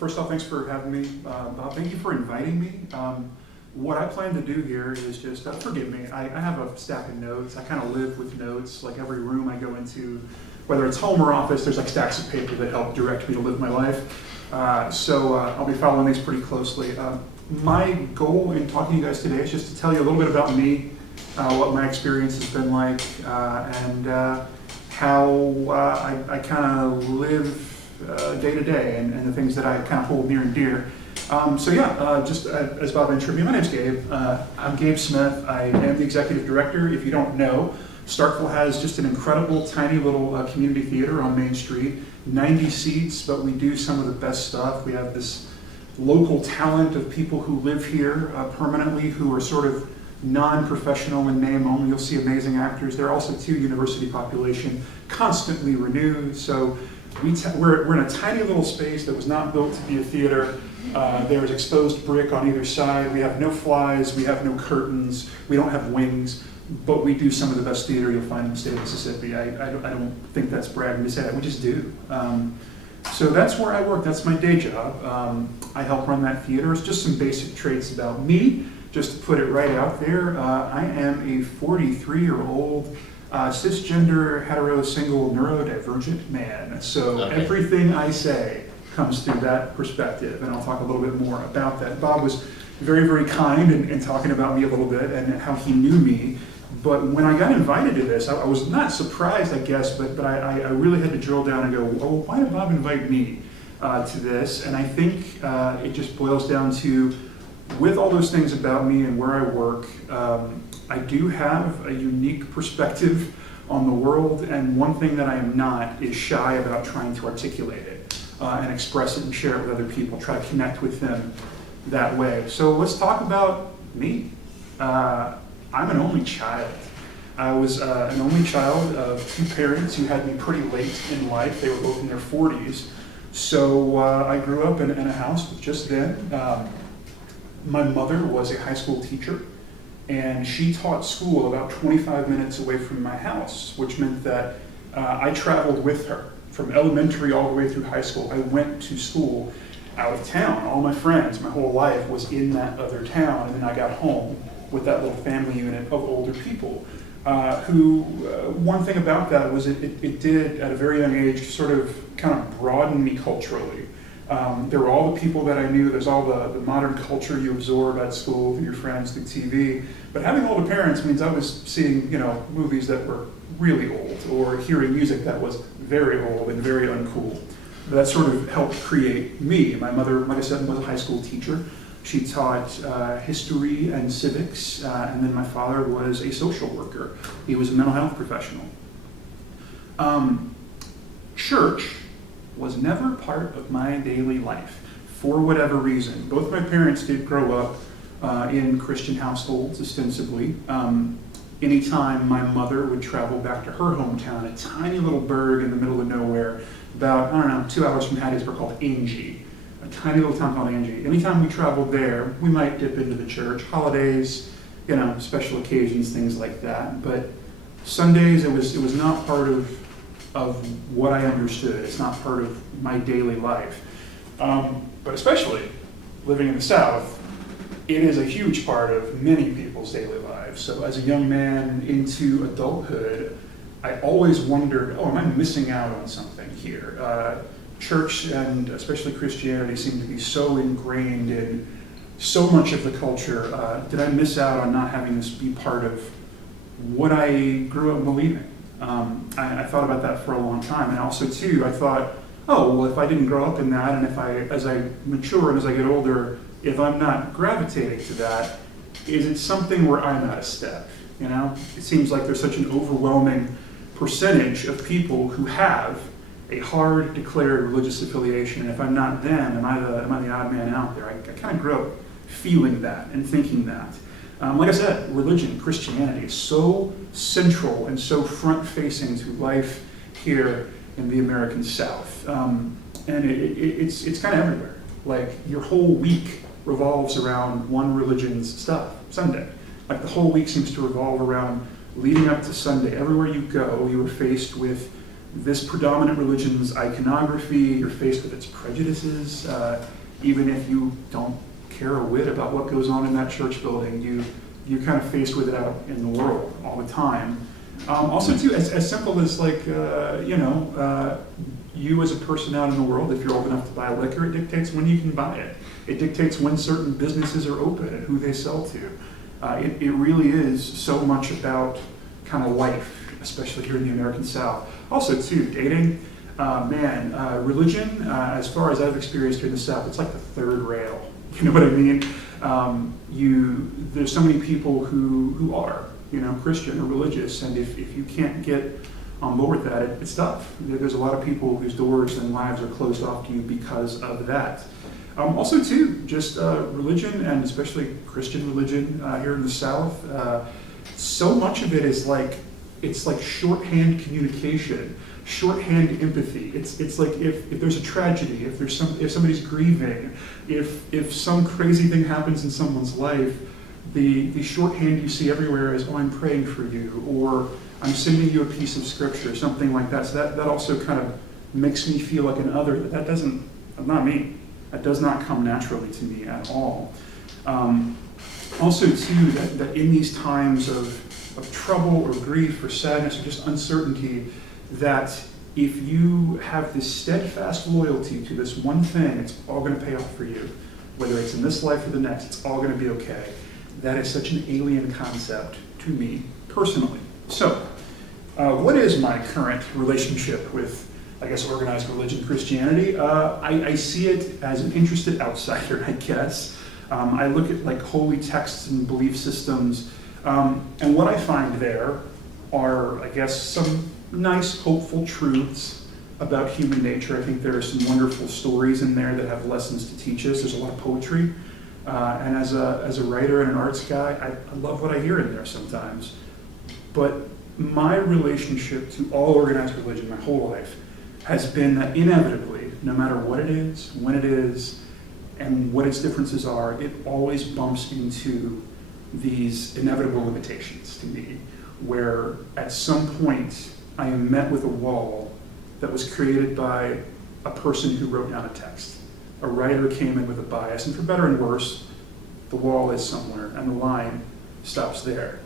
First off, thanks for having me. Bob, thank you for inviting me. What I plan to do here is just, forgive me, I have a stack of notes. I kind of live with notes. Like every room I go into, whether it's home or office, there's like stacks of paper that help direct me to live my life. So I'll be following these pretty closely. My goal in talking to you guys today is just to tell you a little bit about me, what my experience has been like, and how I kind of live day to day and the things that I kind of hold near and dear. Just as Bob introduced me, my name's Gabe. I'm Gabe Smith. I am the executive director. If you don't know, Starkville has just an incredible tiny little community theater on Main Street, 90 seats, but we do some of the best stuff. We have this local talent of people who live here permanently, who are sort of non-professional in name only. You'll see amazing actors. They're also too university population, constantly renewed. So we're in a tiny little space that was not built to be a theater. There's exposed brick on either side. We have no flies, we have no curtains, we don't have wings, but we do some of the best theater you'll find in the state of Mississippi. I don't think that's bragging to say that, we just do. So that's where I work, that's my day job. I help run that theater. It's just some basic traits about me, just to put it right out there. I am a 43-year-old cisgender, hetero, single, neurodivergent man. So Everything I say comes through that perspective, and I'll talk a little bit more about that. Bob was very, very kind in talking about me a little bit and how he knew me. But when I got invited to this, I was not surprised, I guess, but I really had to drill down and go, oh, why did Bob invite me to this? And I think it just boils down to, with all those things about me and where I work, I do have a unique perspective on the world, and one thing that I am not is shy about trying to articulate it and express it and share it with other people, try to connect with them that way. So let's talk about me. I'm an only child. I was an only child of two parents who had me pretty late in life. They were both in their 40s. So I grew up in a house with just them. My mother was a high school teacher, and she taught school about 25 minutes away from my house, which meant that I traveled with her from elementary all the way through high school. I went to school out of town. All my friends, my whole life was in that other town, and then I got home with that little family unit of older people one thing about that was it did, at a very young age, sort of kind of broaden me culturally. There were all the people that I knew. There's all the modern culture you absorb at school through your friends, through TV. But having older parents means I was seeing, movies that were really old, or hearing music that was very old and very uncool. That sort of helped create me. My mother, like I said, was a high school teacher. She taught history and civics, and then my father was a social worker. He was a mental health professional. Church was never part of my daily life, for whatever reason. Both my parents did grow up in Christian households, ostensibly. Anytime my mother would travel back to her hometown, a tiny little burg in the middle of nowhere, about, 2 hours from Hattiesburg, called Angie, a tiny little town called Angie. Anytime we traveled there, we might dip into the church, holidays, special occasions, things like that. But Sundays, it was not part of what I understood. It's not part of my daily life. But especially living in the South, it is a huge part of many people's daily lives. So as a young man into adulthood, I always wondered, am I missing out on something here? Church, and especially Christianity, seem to be so ingrained in so much of the culture. Did I miss out on not having this be part of what I grew up believing? I thought about that for a long time. And also, too, I thought, if I didn't grow up in that, and as I mature and as I get older, if I'm not gravitating to that, is it something where I'm out of step? It seems like there's such an overwhelming percentage of people who have a hard declared religious affiliation, and if I'm not them, am I the odd man out there? I kind of grew up feeling that and thinking that. Like I said, religion, Christianity is so central and so front-facing to life here in the American South. And it's kind of everywhere. Like, your whole week revolves around one religion's stuff, Sunday. Like, the whole week seems to revolve around leading up to Sunday. Everywhere you go, you are faced with this predominant religion's iconography, you're faced with its prejudices, even if you don't care a whit about what goes on in that church building, you're kind of faced with it out in the world all the time. Also, too, as simple as like, you as a person out in the world, if you're old enough to buy liquor, it dictates when you can buy it. It dictates when certain businesses are open and who they sell to. It really is so much about kind of life, especially here in the American South. Also, too, dating, religion, as far as I've experienced here in the South, it's like the third rail. You know what I mean? There's so many people who are, Christian or religious, and if you can't get on board with that, it's tough. There's a lot of people whose doors and lives are closed off to you because of that. Also, too, just religion, and especially Christian religion here in the South, so much of it is it's like shorthand communication, shorthand empathy. It's like if there's a tragedy, if somebody's grieving, if some crazy thing happens in someone's life, the shorthand you see everywhere is, oh, I'm praying for you, or I'm sending you a piece of scripture, something like that. So that also kind of makes me feel like an other. That's not me. That does not come naturally to me at all. Also, too, that in these times of trouble or grief or sadness or just uncertainty, that if you have this steadfast loyalty to this one thing, it's all going to pay off for you. Whether it's in this life or the next, it's all going to be okay. That is such an alien concept to me personally. So, what is my current relationship with, I guess, organized religion, Christianity? I see it as an interested outsider, I guess. I look at like holy texts and belief systems, and what I find there are, I guess, some nice, hopeful truths about human nature. I think there are some wonderful stories in there that have lessons to teach us. There's a lot of poetry, and as a writer and an arts guy, I love what I hear in there sometimes. But my relationship to all organized religion my whole life has been that inevitably, no matter what it is, when it is, and what its differences are, it always bumps into these inevitable limitations to me, where at some point I am met with a wall that was created by a person who wrote down a text. A writer came in with a bias, and for better and worse, the wall is somewhere, and the line stops there.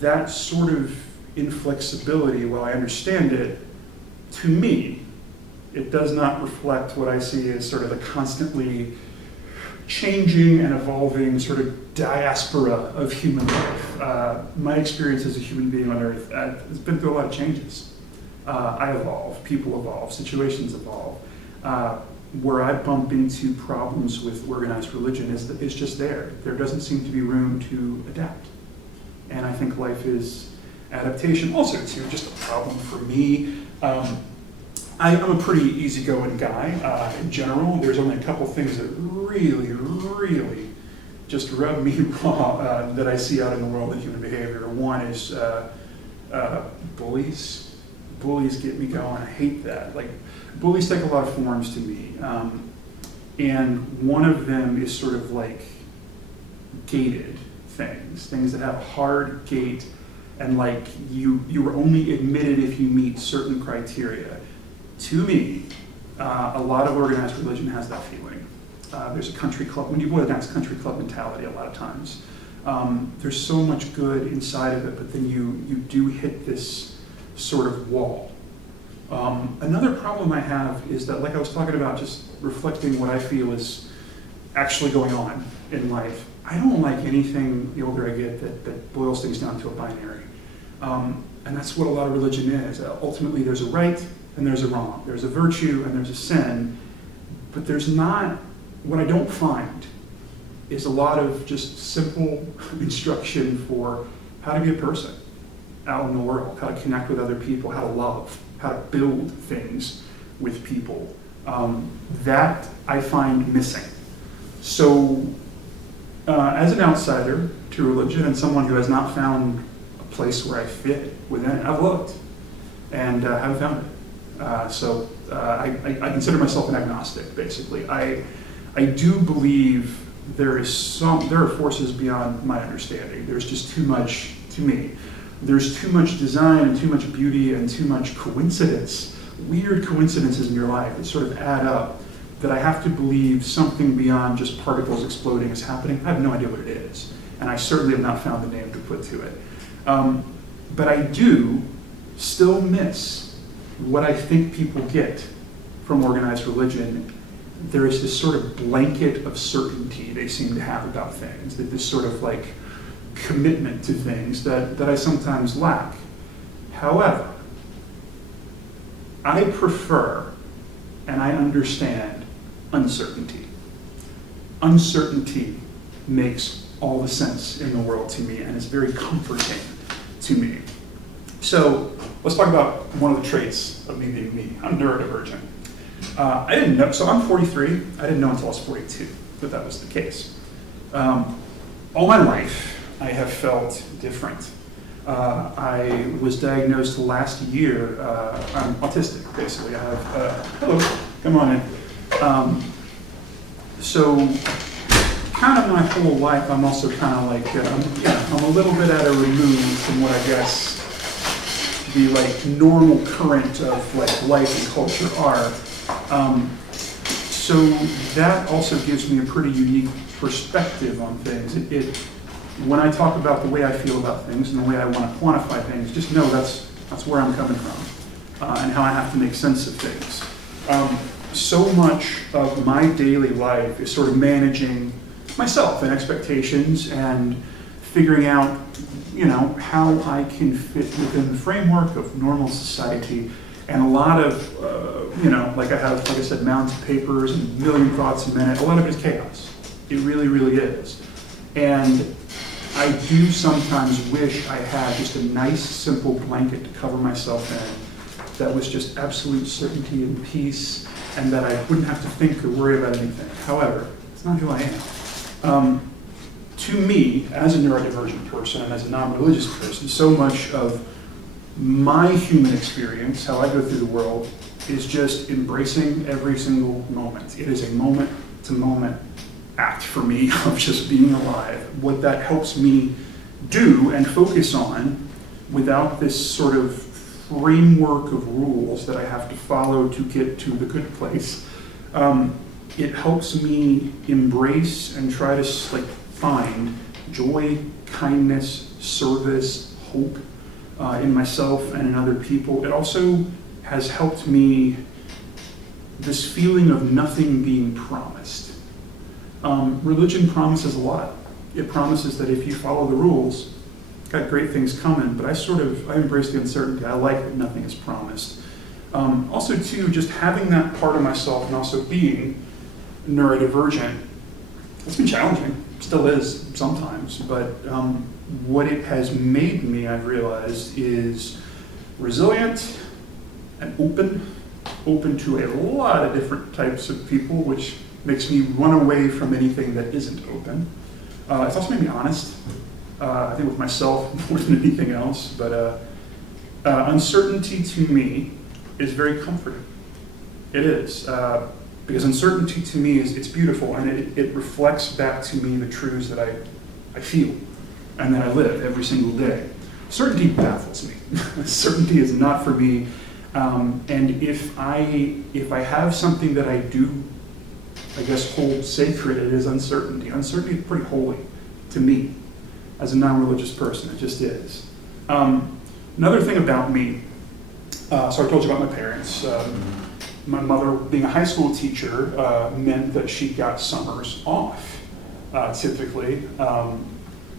That sort of inflexibility, while I understand it, to me, it does not reflect what I see as sort of the constantly changing and evolving sort of diaspora of human life. My experience as a human being on Earth has been through a lot of changes. I evolve, people evolve, situations evolve. Where I bump into problems with organized religion is just there. There doesn't seem to be room to adapt. And I think life is adaptation. Also, too, just a problem for me. I'm a pretty easygoing guy in general. There's only a couple things that really, really just rub me raw that I see out in the world in human behavior. One is bullies. Bullies get me going. I hate that. Like, bullies take a lot of forms to me. And one of them is sort of like gated things that have a hard gate, and like you are only admitted if you meet certain criteria. To me, a lot of organized religion has that feeling. There's a country club, when you boil it down, it's country club mentality a lot of times. There's so much good inside of it, but then you do hit this sort of wall. Another problem I have is that, like I was talking about, just reflecting what I feel is actually going on in life. I don't like anything, the older I get, that boils things down to a binary. And that's what a lot of religion is. Ultimately, there's a right and there's a wrong. There's a virtue and there's a sin. But there's not, what I don't find is a lot of just simple instruction for how to be a person out in the world, how to connect with other people, how to love, how to build things with people. That I find missing. So, as an outsider to religion and someone who has not found a place where I fit within it, I've looked and haven't found it. So I consider myself an agnostic, basically. I do believe there are forces beyond my understanding. There's just too much to me. there's too much design and too much beauty and too much coincidence, weird coincidences in your life that sort of add up, that I have to believe something beyond just particles exploding is happening. I have no idea what it is, and I certainly have not found the name to put to it. But I do still miss what I think people get from organized religion. There is this sort of blanket of certainty they seem to have about things, that this sort of like commitment to things that I sometimes lack. However, I prefer and I understand uncertainty. Uncertainty makes all the sense in the world to me and is very comforting to me. So let's talk about one of the traits of me being me. I'm neurodivergent. I didn't know, so I'm 43. I didn't know until I was 42 that was the case. All my life, I have felt different. I was diagnosed last year. I'm autistic, basically. I have, hello, come on in. So kind of my whole life, I'm also kind of like, I'm a little bit at a remove from what I guess the like normal current of like life and culture are. So that also gives me a pretty unique perspective on things. When I talk about the way I feel about things and the way I want to quantify things, just know that's where I'm coming from and how I have to make sense of things. So much of my daily life is sort of managing myself and expectations and figuring out, how I can fit within the framework of normal society. And a lot of, like I said, mounds of papers and a million thoughts a minute. A lot of it is chaos. It really, really is. And I do sometimes wish I had just a nice, simple blanket to cover myself in that was just absolute certainty and peace, and that I wouldn't have to think or worry about anything. However, it's not who I am. To me, as a neurodivergent person and as a non-religious person, so much of my human experience, how I go through the world, is just embracing every single moment. It is a moment-to-moment act for me of just being alive. What that helps me do and focus on without this sort of framework of rules that I have to follow to get to the good place, it helps me embrace and try to find joy, kindness, service, hope in myself and in other people. It also has helped me, this feeling of nothing being promised. Religion promises a lot. It promises that if you follow the rules, got great things coming, but I embrace the uncertainty. I like that nothing is promised. Also too, just having that part of myself and also being neurodivergent, it's been challenging, still is sometimes, but what it has made me, I've realized, is resilient and open to a lot of different types of people, which makes me run away from anything that isn't open. It's also made me honest, I think with myself more than anything else, but uncertainty to me is very comforting. It is, because uncertainty to me it's beautiful, and it reflects back to me the truths that I feel and that I live every single day. Certainty baffles me. Certainty is not for me, and if I have something that I do, I guess, hold sacred, it is uncertainty. Uncertainty is pretty holy to me as a non-religious person. It just is. Another thing about me, so I told you about my parents. My mother, being a high school teacher, meant that she got summers off, typically.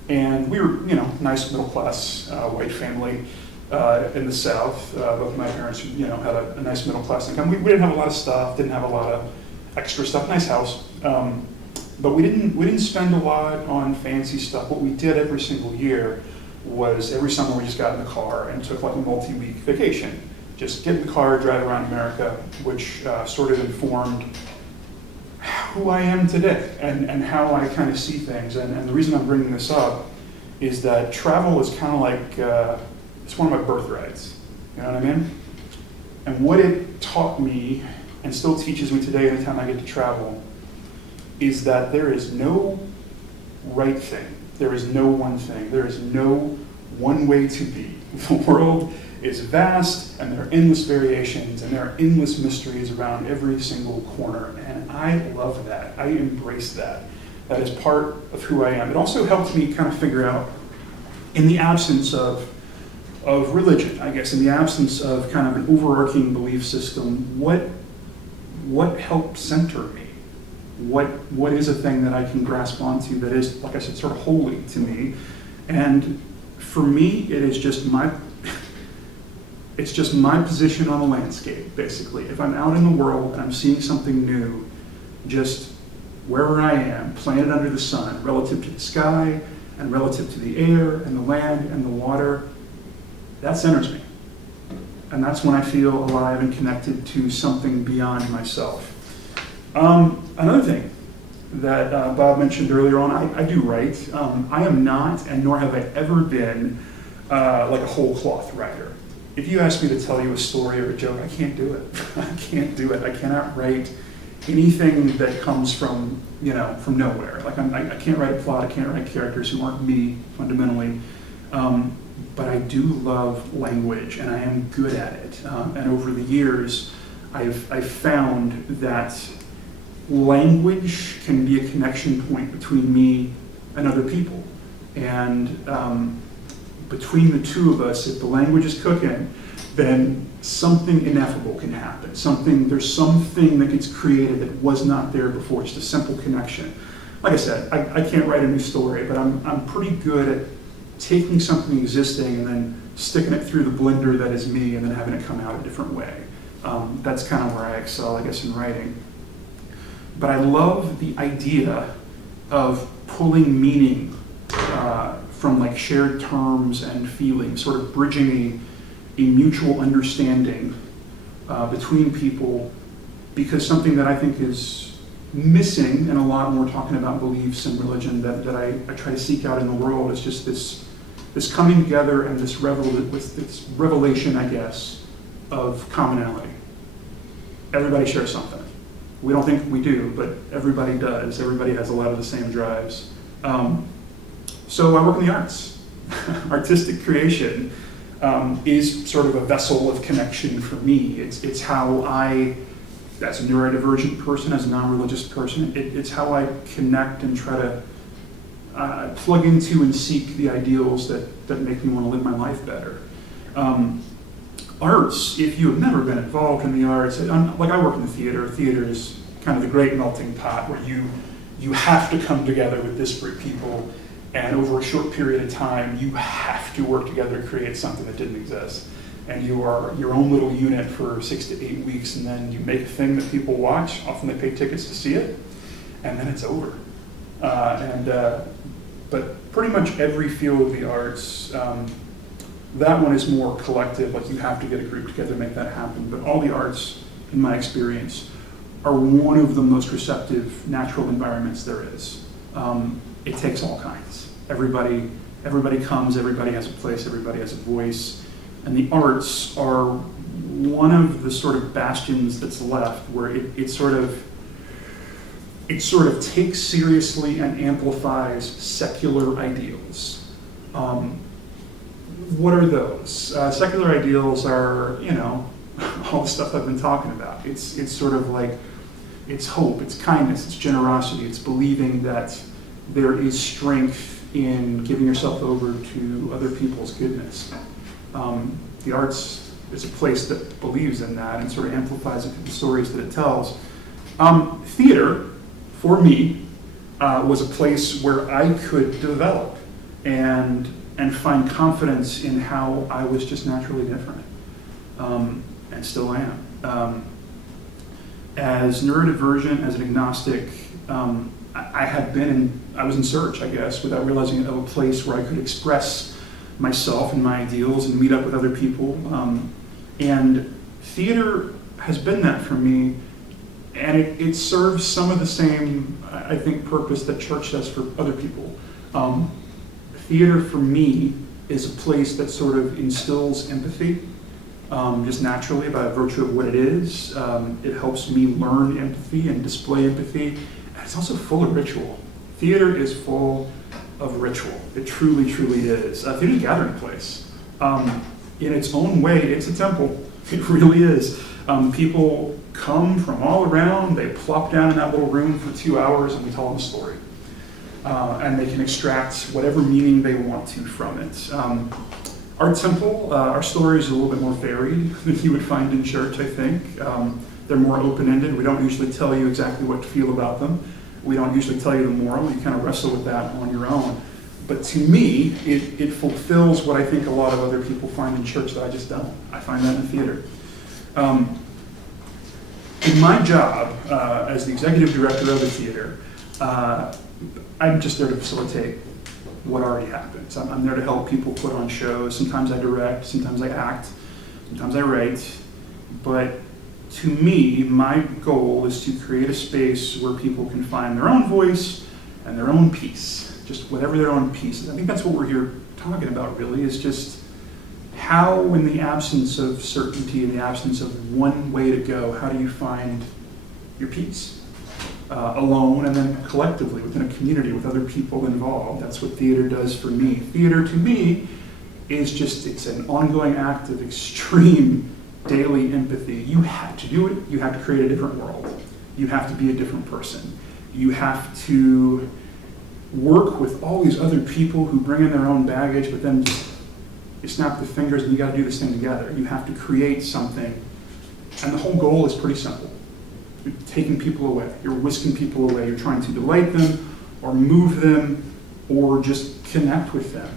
And we were, nice middle class white family in the South. Both my parents, had a nice middle class income. We didn't have a lot of stuff, didn't have a lot of extra stuff. Nice house, but we didn't spend a lot on fancy stuff. What we did every single year was every summer we just got in the car and took like a multi-week vacation. Just get in the car, drive around America, which sort of informed who I am today and how I kind of see things. And the reason I'm bringing this up is that travel is kind of like, it's one of my birthrights, you know what I mean? And what it taught me, and still teaches me today anytime I get to travel, is that there is no right thing. There is no one thing. There is no one way to be. The world is vast, and there are endless variations, and there are endless mysteries around every single corner, and I love that. I embrace that. That is part of who I am. It also helped me kind of figure out, in the absence of religion, I guess, in the absence of kind of an overarching belief system, what helped center me? What is a thing that I can grasp onto that is, like I said, sort of holy to me? And for me, it is just my position on the landscape, basically. If I'm out in the world and I'm seeing something new, just wherever I am, planet under the sun, relative to the sky and relative to the air and the land and the water, that centers me. And that's when I feel alive and connected to something beyond myself. Another thing that Bob mentioned earlier on, I do write. I am not, and nor have I ever been, like a whole cloth writer. If you ask me to tell you a story or a joke, I can't do it. I can't do it. I cannot write anything that comes from nowhere. Like I can't write a plot. I can't write characters who aren't me fundamentally. But I do love language, and I am good at it. And over the years, I've found that language can be a connection point between me and other people. And between the two of us, if the language is cooking, then something ineffable can happen. There's something that gets created that was not there before. Just a simple connection. Like I said, I can't write a new story, but I'm pretty good at taking something existing and then sticking it through the blender that is me and then having it come out a different way. That's kind of where I excel, I guess, in writing. But I love the idea of pulling meaning from like shared terms and feelings, sort of bridging a mutual understanding between people, because something that I think is missing in a lot when we're talking about beliefs and religion that I try to seek out in the world is just this coming together and this revelation, I guess, of commonality. Everybody shares something. We don't think we do, but everybody does. Everybody has a lot of the same drives. So I work in the arts. Artistic creation is sort of a vessel of connection for me. It's how I, as a neurodivergent person, as a non-religious person, it's how I connect and try to plug into and seek the ideals that make me want to live my life better. Arts, if you have never been involved in the arts, like I work in the theater. Theater is kind of the great melting pot where you have to come together with disparate people, and over a short period of time, you have to work together to create something that didn't exist. And you are your own little unit for 6 to 8 weeks, and then you make a thing that people watch. Often they pay tickets to see it, and then it's over. But pretty much every field of the arts, that one is more collective, like you have to get a group together to make that happen. But all the arts, in my experience, are one of the most receptive natural environments there is. It takes all kinds. Everybody comes, everybody has a place, everybody has a voice. And the arts are one of the sort of bastions that's left where it sort of takes seriously and amplifies secular ideals. What are those? Secular ideals are, all the stuff I've been talking about. It's sort of like, it's hope, it's kindness, it's generosity, it's believing that there is strength in giving yourself over to other people's goodness. The arts is a place that believes in that and sort of amplifies it through the stories that it tells. Theater, for me, was a place where I could develop and find confidence in how I was just naturally different, and still am. As neurodivergent, as an agnostic, I was in search, I guess, without realizing, of a place where I could express myself and my ideals and meet up with other people. And theater has been that for me, and it serves some of the same, I think, purpose that church does for other people. Theater for me is a place that sort of instills empathy, just naturally by virtue of what it is. It helps me learn empathy and display empathy. And it's also full of ritual. Theater is full of ritual. It truly, truly is. Theater's a gathering place. In its own way, it's a temple. It really is. People come from all around, they plop down in that little room for 2 hours and we tell them a story. And they can extract whatever meaning they want to from it. Our temple, our stories are a little bit more varied than you would find in church, I think. They're more open-ended. We don't usually tell you exactly what to feel about them. We don't usually tell you the moral. You kind of wrestle with that on your own. But to me, it fulfills what I think a lot of other people find in church that I just don't. I find that in theater. In my job as the executive director of the theater, I'm just there to facilitate what already happens. I'm there to help people put on shows. Sometimes I direct, sometimes I act, sometimes I write. But to me, my goal is to create a space where people can find their own voice and their own peace, just whatever their own peace is. I think that's what we're here talking about, really, is just how, in the absence of certainty, in the absence of one way to go, how do you find your peace? Alone and then collectively within a community with other people involved. That's what theater does for me. Theater to me is just, it's an ongoing act of extreme daily empathy. You have to do it. You have to create a different world. You have to be a different person. You have to work with all these other people who bring in their own baggage, but then just, you snap the fingers and you got to do this thing together. You have to create something. And the whole goal is pretty simple. You're taking people away. You're whisking people away. You're trying to delight them or move them or just connect with them.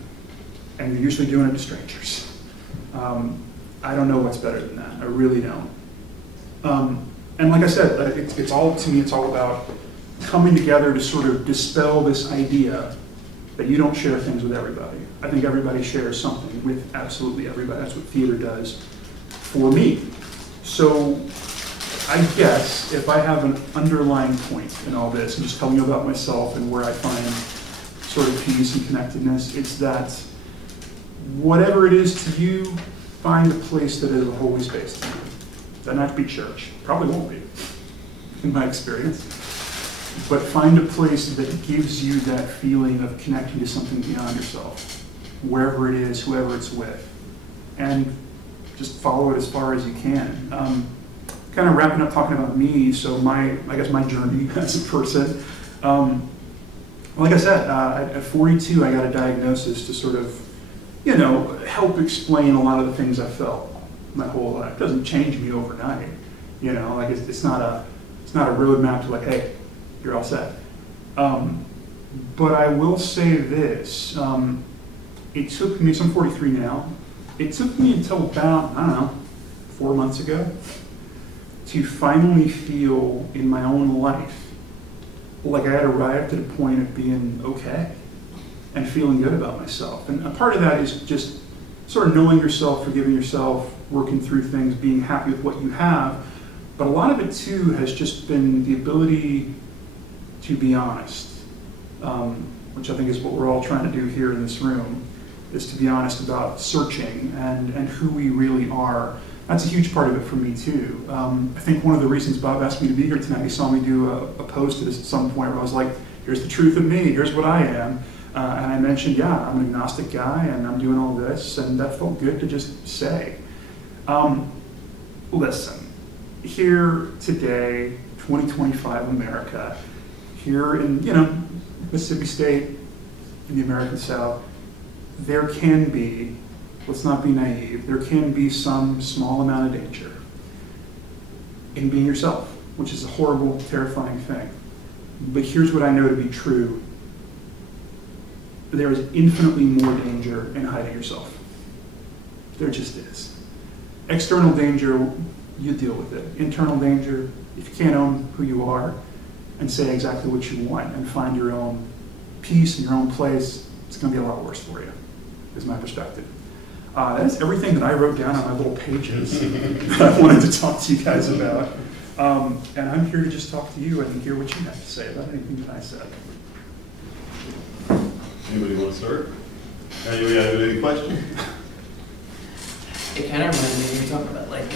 And you're usually doing it to strangers. I don't know what's better than that. I really don't. And like I said, it's all, to me, it's all about coming together to sort of dispel this idea that you don't share things with everybody. I think everybody shares something with absolutely everybody. That's what theater does for me. So I guess if I have an underlying point in all this, and just telling you about myself and where I find sort of peace and connectedness, it's that whatever it is to you, find a place that is a holy space to you. Doesn't have to be church. Probably won't be, in my experience. But find a place that gives you that feeling of connecting to something beyond yourself, wherever it is, whoever it's with. And just follow it as far as you can. Kind of wrapping up talking about me, so I guess my journey as a person. Like I said, at 42, I got a diagnosis to sort of, help explain a lot of the things I felt my whole life. It doesn't change me overnight, it's not a roadmap to like, hey, you're all set. But I will say this, it took me, so I'm 43 now, it took me until about, 4 months ago to finally feel in my own life like I had arrived at a point of being okay and feeling good about myself. And a part of that is just sort of knowing yourself, forgiving yourself, working through things, being happy with what you have. But a lot of it too has just been the ability to be honest, which I think is what we're all trying to do here in this room, is to be honest about searching and who we really are. That's a huge part of it for me too. I think one of the reasons Bob asked me to be here tonight, he saw me do a post at some point where I was like, here's the truth of me, here's what I am. And I mentioned, I'm an agnostic guy and I'm doing all this, and that felt good to just say. Listen, here today, 2025 America, here in, Mississippi State, in the American South, there can be, let's not be naive, there can be some small amount of danger in being yourself, which is a horrible, terrifying thing. But here's what I know to be true. There is infinitely more danger in hiding yourself. There just is. External danger, you deal with it. Internal danger, if you can't own who you are and say exactly what you want and find your own peace in your own place, it's going to be a lot worse for you, is my perspective. That is everything that I wrote down on my little pages that I wanted to talk to you guys about. And I'm here to just talk to you and hear what you have to say about anything that I said. Anybody want to start? Anybody have any questions? It kind of reminds me of what you're talking about, like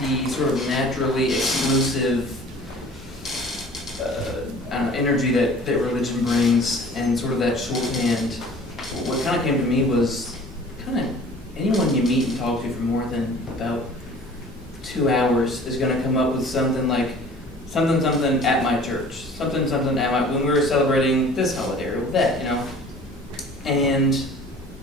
the sort of naturally exclusive, I energy that religion brings and sort of that shorthand. What kind of came to me was kind of anyone you meet and talk to for more than about 2 hours is going to come up with something like something at my church, something at my, when we were celebrating this holiday or that, And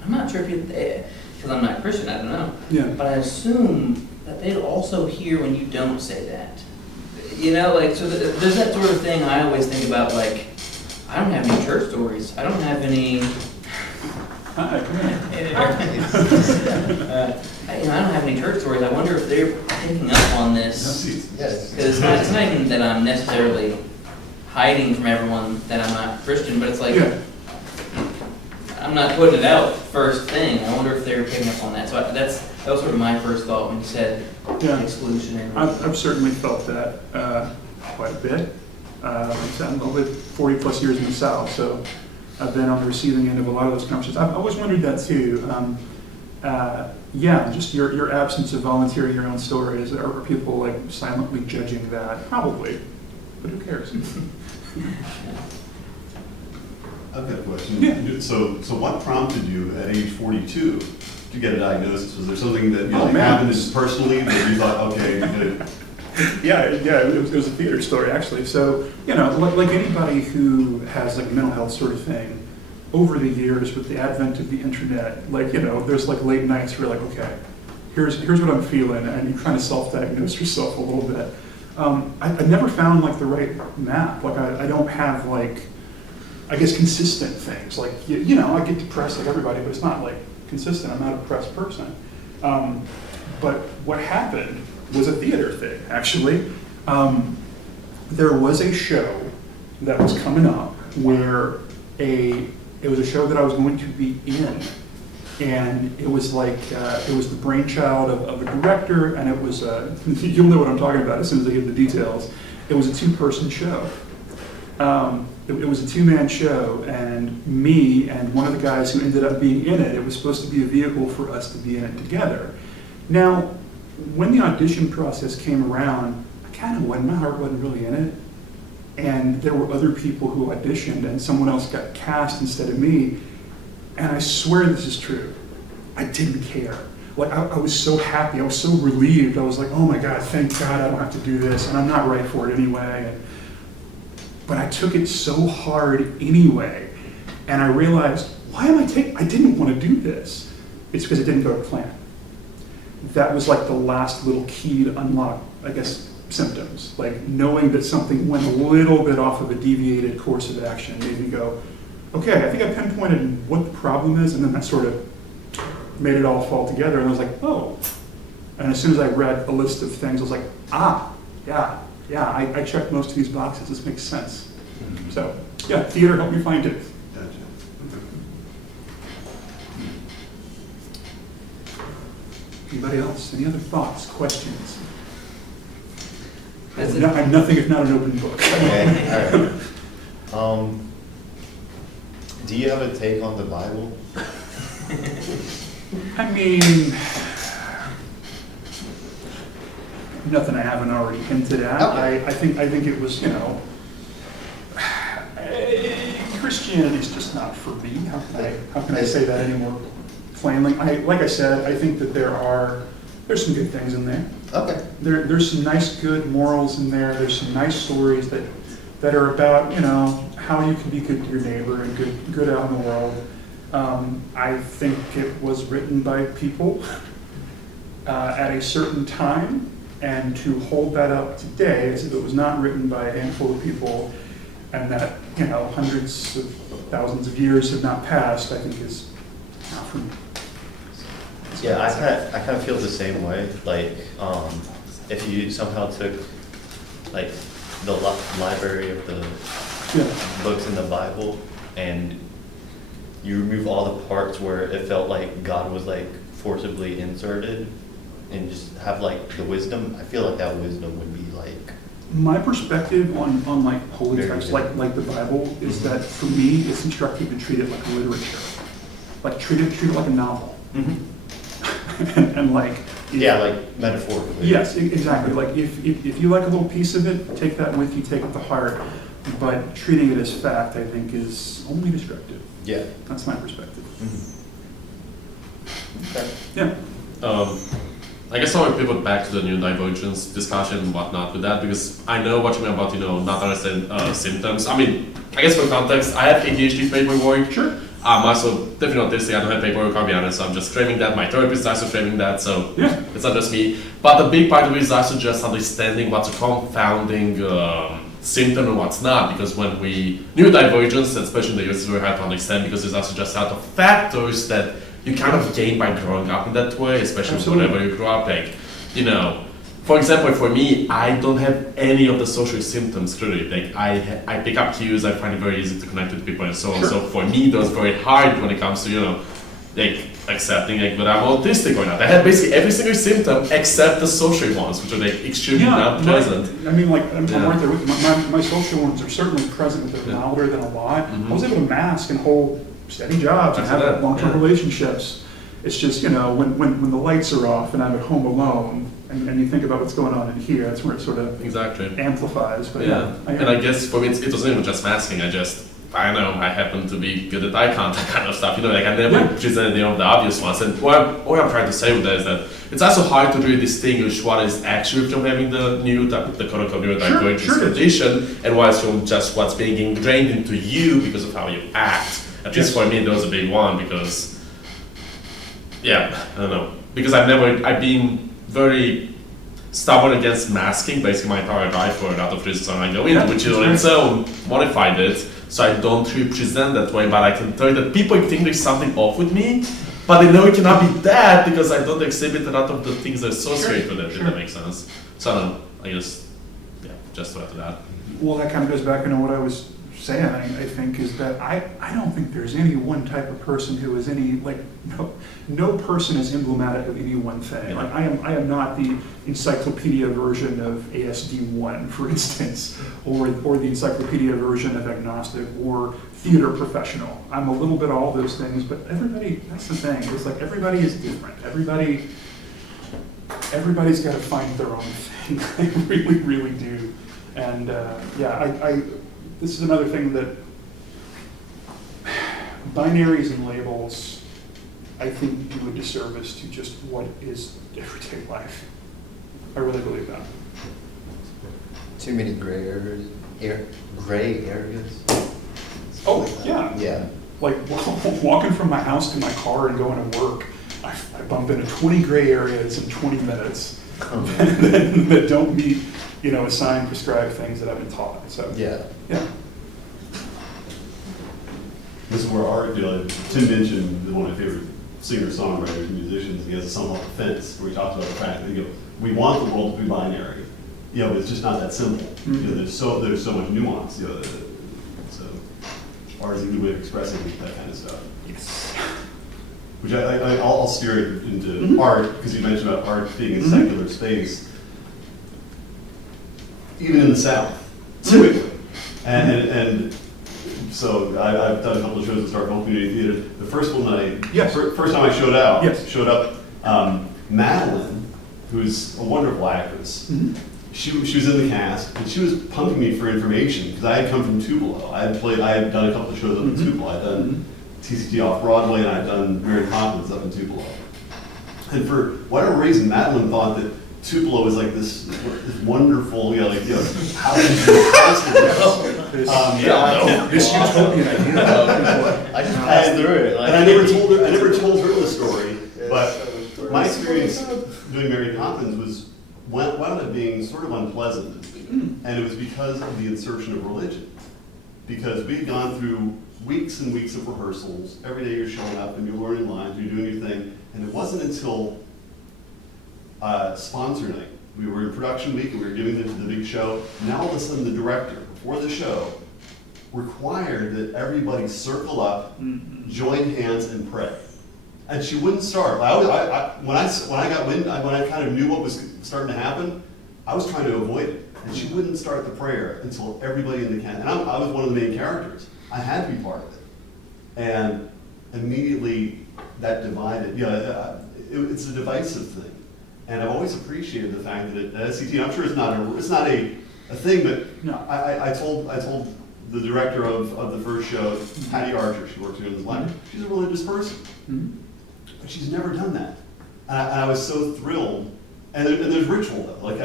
I'm not sure if you, because I'm not Christian, I don't know. Yeah. But I assume that they'd also hear when you don't say that. So there's that sort of thing I always think about, like, I don't have any church stories. I don't have any. Hi, come here. I don't have any church stories. I wonder if they're picking up on this. Yes. Because it's not even that I'm necessarily hiding from everyone that I'm not Christian, but it's like, Yeah. I'm not putting it out first thing. I wonder if they're picking up on that. So that was sort of my first thought when you said exclusionary. I've certainly felt that quite a bit. I've lived 40 plus years in the South, so I've been on the receiving end of a lot of those conversations. I've always wondered that too. Just your absence of volunteering your own stories, are people like silently judging that? Probably, but who cares? I've got a question. Yeah. So what prompted you at age 42 to get a diagnosis? Was there something that Oh, man. happened personally that you thought, okay, Yeah, it was a theater story actually. So, like anybody who has like a mental health sort of thing, over the years with the advent of the internet, there's like late nights where you're like, okay, here's what I'm feeling, and you're trying to self-diagnose yourself a little bit. I never found like the right map. Like I don't have like, I guess, consistent things. Like, I get depressed like everybody, but it's not like consistent. I'm not a depressed person. But what happened was a theater thing, actually. There was a show that was coming up where it was a show that I was going to be in. And it was like, it was the brainchild of a director, and it was, you'll know what I'm talking about as soon as I give the details. It was a 2-person show. It was a 2-man show, and me and one of the guys who ended up being in it, it was supposed to be a vehicle for us to be in it together. Now, when the audition process came around, my heart wasn't really in it. And there were other people who auditioned, and someone else got cast instead of me. And I swear this is true. I didn't care. Like, I was so happy, I was so relieved. I was like, oh my God, thank God I don't have to do this, and I'm not right for it anyway. But I took it so hard anyway, and I realized, I didn't want to do this. It's because it didn't go to plan. That was like the last little key to unlock, I guess, symptoms. Like knowing that something went a little bit off of a deviated course of action made me go, okay, I think I pinpointed what the problem is, and then that sort of made it all fall together, and I was like, oh. And as soon as I read a list of things, I was like, I checked most of these boxes, this makes sense. So, yeah, theater helped me find it. Gotcha. Anybody else? Any other thoughts, questions? That's it. I'm nothing if not an open book. Okay, all right. Do you have a take on the Bible? I mean, nothing I haven't already hinted at. Okay. I think it was, Christianity's just not for me. How can I say that any more plainly? Like I said, I think that there's some good things in there. Okay. There's some nice, good morals in there. There's some nice stories that are about, how you can be good to your neighbor and good out in the world. I think it was written by people at a certain time, and to hold that up today as if it was not written by a handful of people, and that hundreds of thousands of years have not passed, I think is not for me. Yeah, I kind of feel the same way. Like, if you somehow took, like, the library of the books in the Bible, and you remove all the parts where it felt like God was like forcibly inserted, and just have like the wisdom, I feel like that wisdom would be like. My perspective on like holy Very text, good. like the Bible, is that for me, it's instructive to treat it like literature. Like treat it like a novel. and like. Yeah, like metaphorically. Yes, exactly. Like if you like a little piece of it, take that with you, take it to heart. but treating it as fact, I think, is only destructive. Yeah. That's my perspective. Okay. Yeah. I guess I want to pivot back to the neurodivergence discussion and whatnot with that, because I know what you mean about, not understanding symptoms. I mean, I guess for context, I have ADHD paperwork. Sure. I'm also definitely autistic. I don't have paperwork, I'll be honest. I'm just claiming that. My therapist is also claiming that, so Yeah. it's not just me. But the big part of it is also just understanding what's a confounding symptom and what's not. Because when we neurodivergence, especially in the US, is very hard to understand because there's also just a lot of factors that you kind of gain by growing up in that way, especially Absolutely. whenever you grow up. Like, for example, for me, I don't have any of the social symptoms really. Like I pick up cues, I find it very easy to connect with people and so on. Sure. So for me, that was very hard when it comes to, like accepting like whether I'm autistic or not. I had basically every single symptom except the social ones, which are like extremely not pleasant. I mean, like, I'm Yeah. right there with you. My social ones are certainly present, but they're Yeah. milder than a lot. Mhm. I was able to mask and hold steady jobs and That's have it, long-term yeah. relationships. It's just, when the lights are off and I'm at home alone, and you think about what's going on in here, that's where it sort of Exactly. amplifies. But Yeah, yeah, and I guess for me it wasn't even just masking. I don't know, I happen to be good at eye contact kind of stuff. Like I never Yeah. presented any of the obvious ones. And what I'm trying to say with that is that it's also hard to really distinguish what is actually from having the quote-unquote neurodivergence Sure it is. condition and what is from just what's being ingrained into you because of how you act. At least Yes. for me, that was a big one because, yeah, I don't know. Because I've been very stubborn against masking basically my entire life for a lot of reasons I go into, Yeah, which that's on its own modified it, so I don't really present that way, but I can tell you that people think there's something off with me, but they know it cannot be that because I don't exhibit a lot of the things that associate with it, Sure. if that makes sense. So I don't know, I guess, yeah, just to add to that. Well, that kind of goes back into what I was saying, I think, is that I don't think there's any one type of person who is no person is emblematic of any one thing. Like I am not the encyclopedia version of ASD1, for instance, or the encyclopedia version of agnostic or theater professional. I'm a little bit all those things, but everybody, that's the thing, it's like everybody is different. Everybody's got to find their own thing. They really, really do. And this is another thing that binaries and labels, I think, do a disservice to just what is everyday life. I really believe that. Too many gray areas. Gray areas. Oh, Like that. yeah. Yeah. Like walking from my house to my car and going to work, I bump into 20 gray areas in 20 minutes that don't meet, assigned, prescribed things that I've been taught. So Yeah. yeah. This is where Tim mentioned one of my favorite singer-songwriters and musicians. He has a song called "Fence" where he talks about the fact that we want the world to be binary. But it's just not that simple. Mhm. There's so much nuance. So art is a good way of expressing that kind of stuff. Yes. Which I'll steer it into Mhm. art, because you mentioned about art being a Mhm. secular space. Even in the South, typically. And so I've done a couple of shows at Starkville Community Theater. The first one that Yes. first time I showed up, Yes. Madeline, who's a wonderful actress, Mhm. she was in the cast, and she was pumping me for information, because I had come from Tupelo. I had done a couple of shows up in Mhm. Tupelo. I'd done TCT off Broadway, and I'd done Mary Poppins up in Tupelo. And for whatever reason, Madeline thought that Tupelo was like this wonderful, how did you house This utopian idea. I just passed through it. And I never told her the story, but my experience doing Mary Poppins wound up being sort of unpleasant. And it was because of the insertion of religion. Because we had gone through weeks and weeks of rehearsals. Every day you're showing up and you're learning lines, you're doing your thing. And it wasn't until sponsor night, we were in production week and we were giving the big show. Now all of a sudden the director, before the show, required that everybody circle up, join hands, and pray. And she wouldn't start. When I kind of knew what was starting to happen, I was trying to avoid it. And she wouldn't start the prayer until everybody in the cast, and I was one of the main characters. I had to be part of it. And immediately that divided, it's a divisive thing. And I've always appreciated the fact that at SCT, I'm sure it's not a a thing, but No. I told the director of the first show, Patty Archer, she works here in this library, she's a religious person, but she's never done that. And I was so thrilled. And there's ritual though, like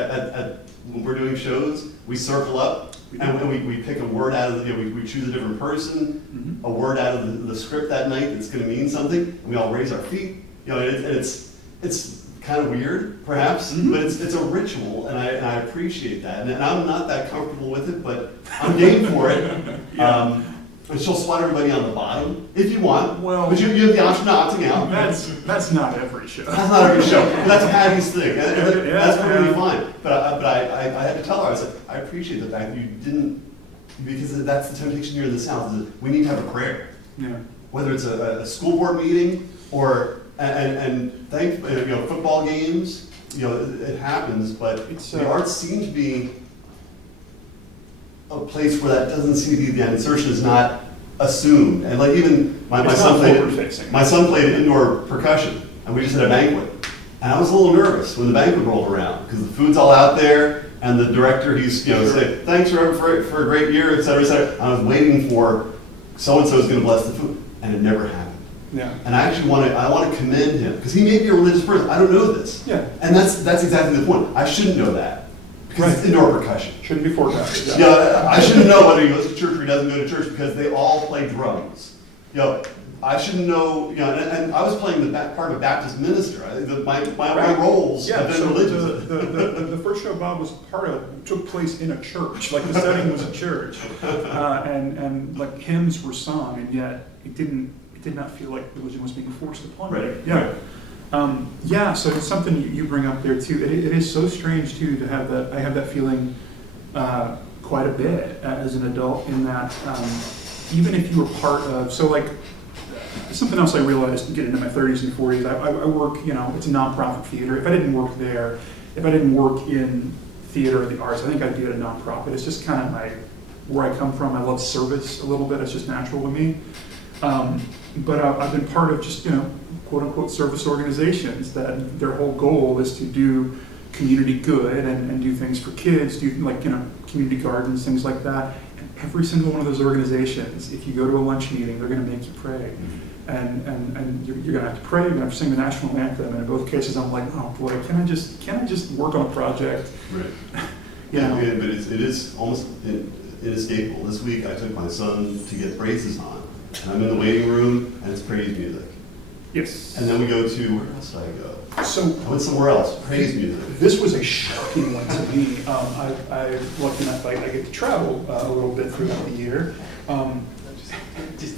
when we're doing shows, we circle up and we pick a word out of we choose a different person, a word out of the script that night that's going to mean something, and we all raise our feet. It's kind of weird, perhaps, but it's a ritual, and I appreciate that. And I'm not that comfortable with it, but I'm game for it. And she'll swat everybody on the bottom if you want. Well, but you have the option of opting out. That's not every show. That's not every show. That's Patty's thing. That's perfectly yeah. fine. But I had to tell her, I was like, I appreciate the fact that you didn't, because that's the temptation here in the South, is that we need to have a prayer. Yeah. Whether it's a school board meeting or, football games, it happens, but the arts seem to be a place where that doesn't seem to be, the insertion is not assumed. And like even my son played indoor percussion, and we just had a banquet. And I was a little nervous when the banquet rolled around, because the food's all out there, and the director, he's saying, thanks for a great year, et cetera, et cetera. I was waiting for so-and-so's gonna bless the food, and it never happened. Yeah. And I actually want to commend him, because he may be a religious person, I don't know this. Yeah. And that's exactly the point. I shouldn't know that. Because it's indoor percussion. Shouldn't be forecasted. Yeah, I shouldn't know whether he goes to church or he doesn't go to church because they all play drums. I shouldn't know, and I was playing part of a Baptist minister. My roles have been religious. The first show Bob was part of took place in a church. Like the setting was a church, and like hymns were sung, and yet it did not feel like religion was being forced upon me. Yeah. So it's something you bring up there too. It is so strange too to have that. I have that feeling quite a bit as an adult. In that, even if you were part of, something else I realized getting into my 30s and 40s. I work. It's a nonprofit theater. If I didn't work there, if I didn't work in theater or the arts, I think I'd be at a nonprofit. It's just kind of where I come from. I love service a little bit. It's just natural to me. But I've been part of just quote unquote service organizations that their whole goal is to do community good and do things for kids, do community gardens, things like that. And every single one of those organizations, if you go to a lunch meeting, they're going to make you pray. And you're going to have to pray, you're going to have to sing the national anthem. And in both cases, I'm like, oh boy, can I just work on a project? Right. But it is almost inescapable. This week, I took my son to get braces on, and I'm in the waiting room, and it's praise music. Yes. And then we go to, where else did I go? So I went somewhere else, praise music. This was a shocking one to me. I lucky enough, I get to travel a little bit throughout the year.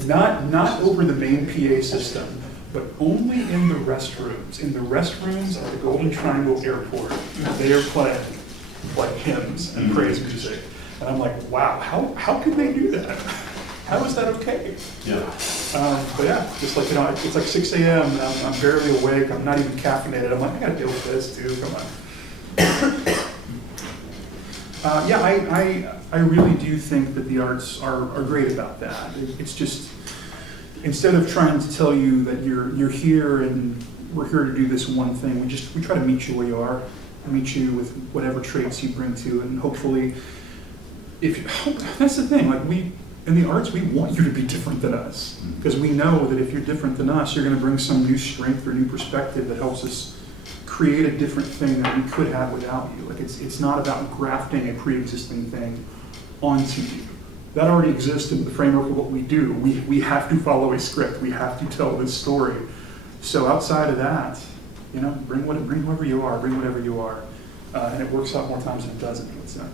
Not over the main PA system, but only in the restrooms. In the restrooms at the Golden Triangle Airport, they are playing like hymns and praise music. And I'm like, wow, how can they do that? How is that okay? Yeah. But yeah, just like, it's like 6 a.m. and I'm barely awake. I'm not even caffeinated. I'm like, I gotta deal with this too. Come on. I really do think that the arts are great about that. It's just, instead of trying to tell you that you're here and we're here to do this one thing, we try to meet you where you are, meet you with whatever traits you bring to it, and hopefully, that's the thing, in the arts, we want you to be different than us, because we know that if you're different than us, you're going to bring some new strength or new perspective that helps us create a different thing that we could have without you. It's not about grafting a pre-existing thing onto you. That already exists in the framework of what we do. We have to follow a script. We have to tell this story. So outside of that, bring whoever you are, bring whatever you are, and it works out more times than it doesn't. Let's say.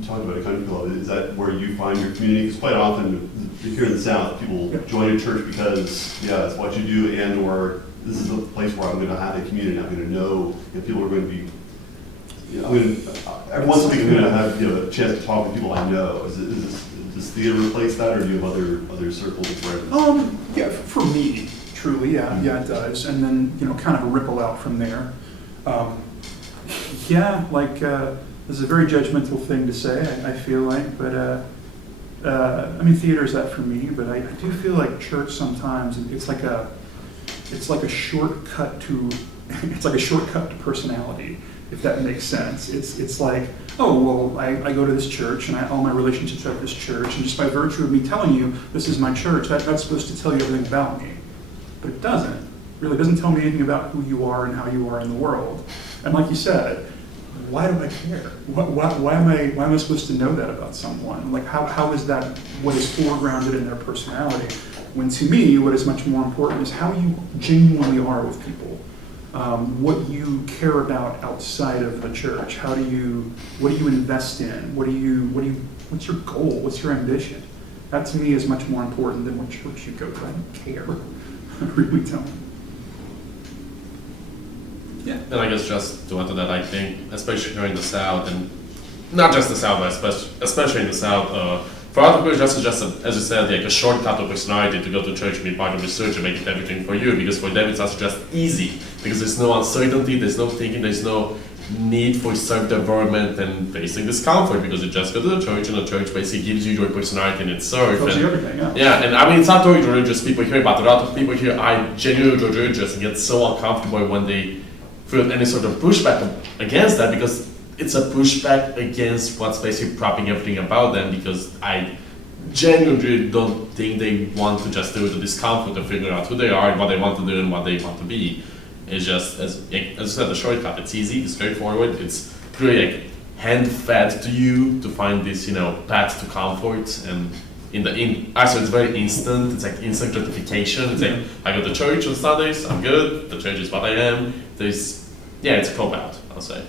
You talked about a country club. Is that where you find your community? Because quite often here in the South, people join a church because, it's what you do, and or this is the place where I'm going to have a community. I'm going to know if people are going to be. Every once in a week, I'm going to have a chance to talk with people I know. Does theater replace that, or do you have other circles of friends? For me, truly, it does, and then kind of a ripple out from there. This is a very judgmental thing to say, I feel like, but theater is that for me, but I do feel like church sometimes, it's like a shortcut to personality. if that makes sense. It's like, oh, well, I go to this church and all my relationships are at this church, and just by virtue of me telling you this is my church, that's supposed to tell you everything about me. But it doesn't. It really doesn't tell me anything about who you are and how you are in the world. And like you said, why do I care? Why am I supposed to know that about someone? Like, how is that what is foregrounded in their personality? When to me, what is much more important is how you genuinely are with people. What you care about outside of the church. What do you invest in? What's your goal? What's your ambition? That to me is much more important than what church you go to. I don't care. I really don't. Yeah. And I guess just to add to that, I think, especially here in the South, and not just the South, but especially in the South, for other people, just as you said, like a shortcut of personality to go to church and be part of the church and make it everything for you, because for them it's just easy, because there's no uncertainty, there's no thinking, there's no need for self-development and facing discomfort, because you just go to the church and the church basically gives you your personality and it's served. Tells you everything, yeah. Yeah, and I mean, it's not only religious people here, but a lot of people here are genuinely religious and get so uncomfortable when they feel any sort of pushback against that, because it's a pushback against what's basically propping everything about them, because I genuinely don't think they want to just deal with the discomfort of figuring out who they are and what they want to do and what they want to be. It's just, as I said, the shortcut. It's easy, it's straightforward, it's really like hand-fed to you to find this, path to comfort, and actually it's very instant. It's like instant gratification. It's like, I go to church on Sundays, I'm good, the church is what I am. It's a cop-out, I'll say.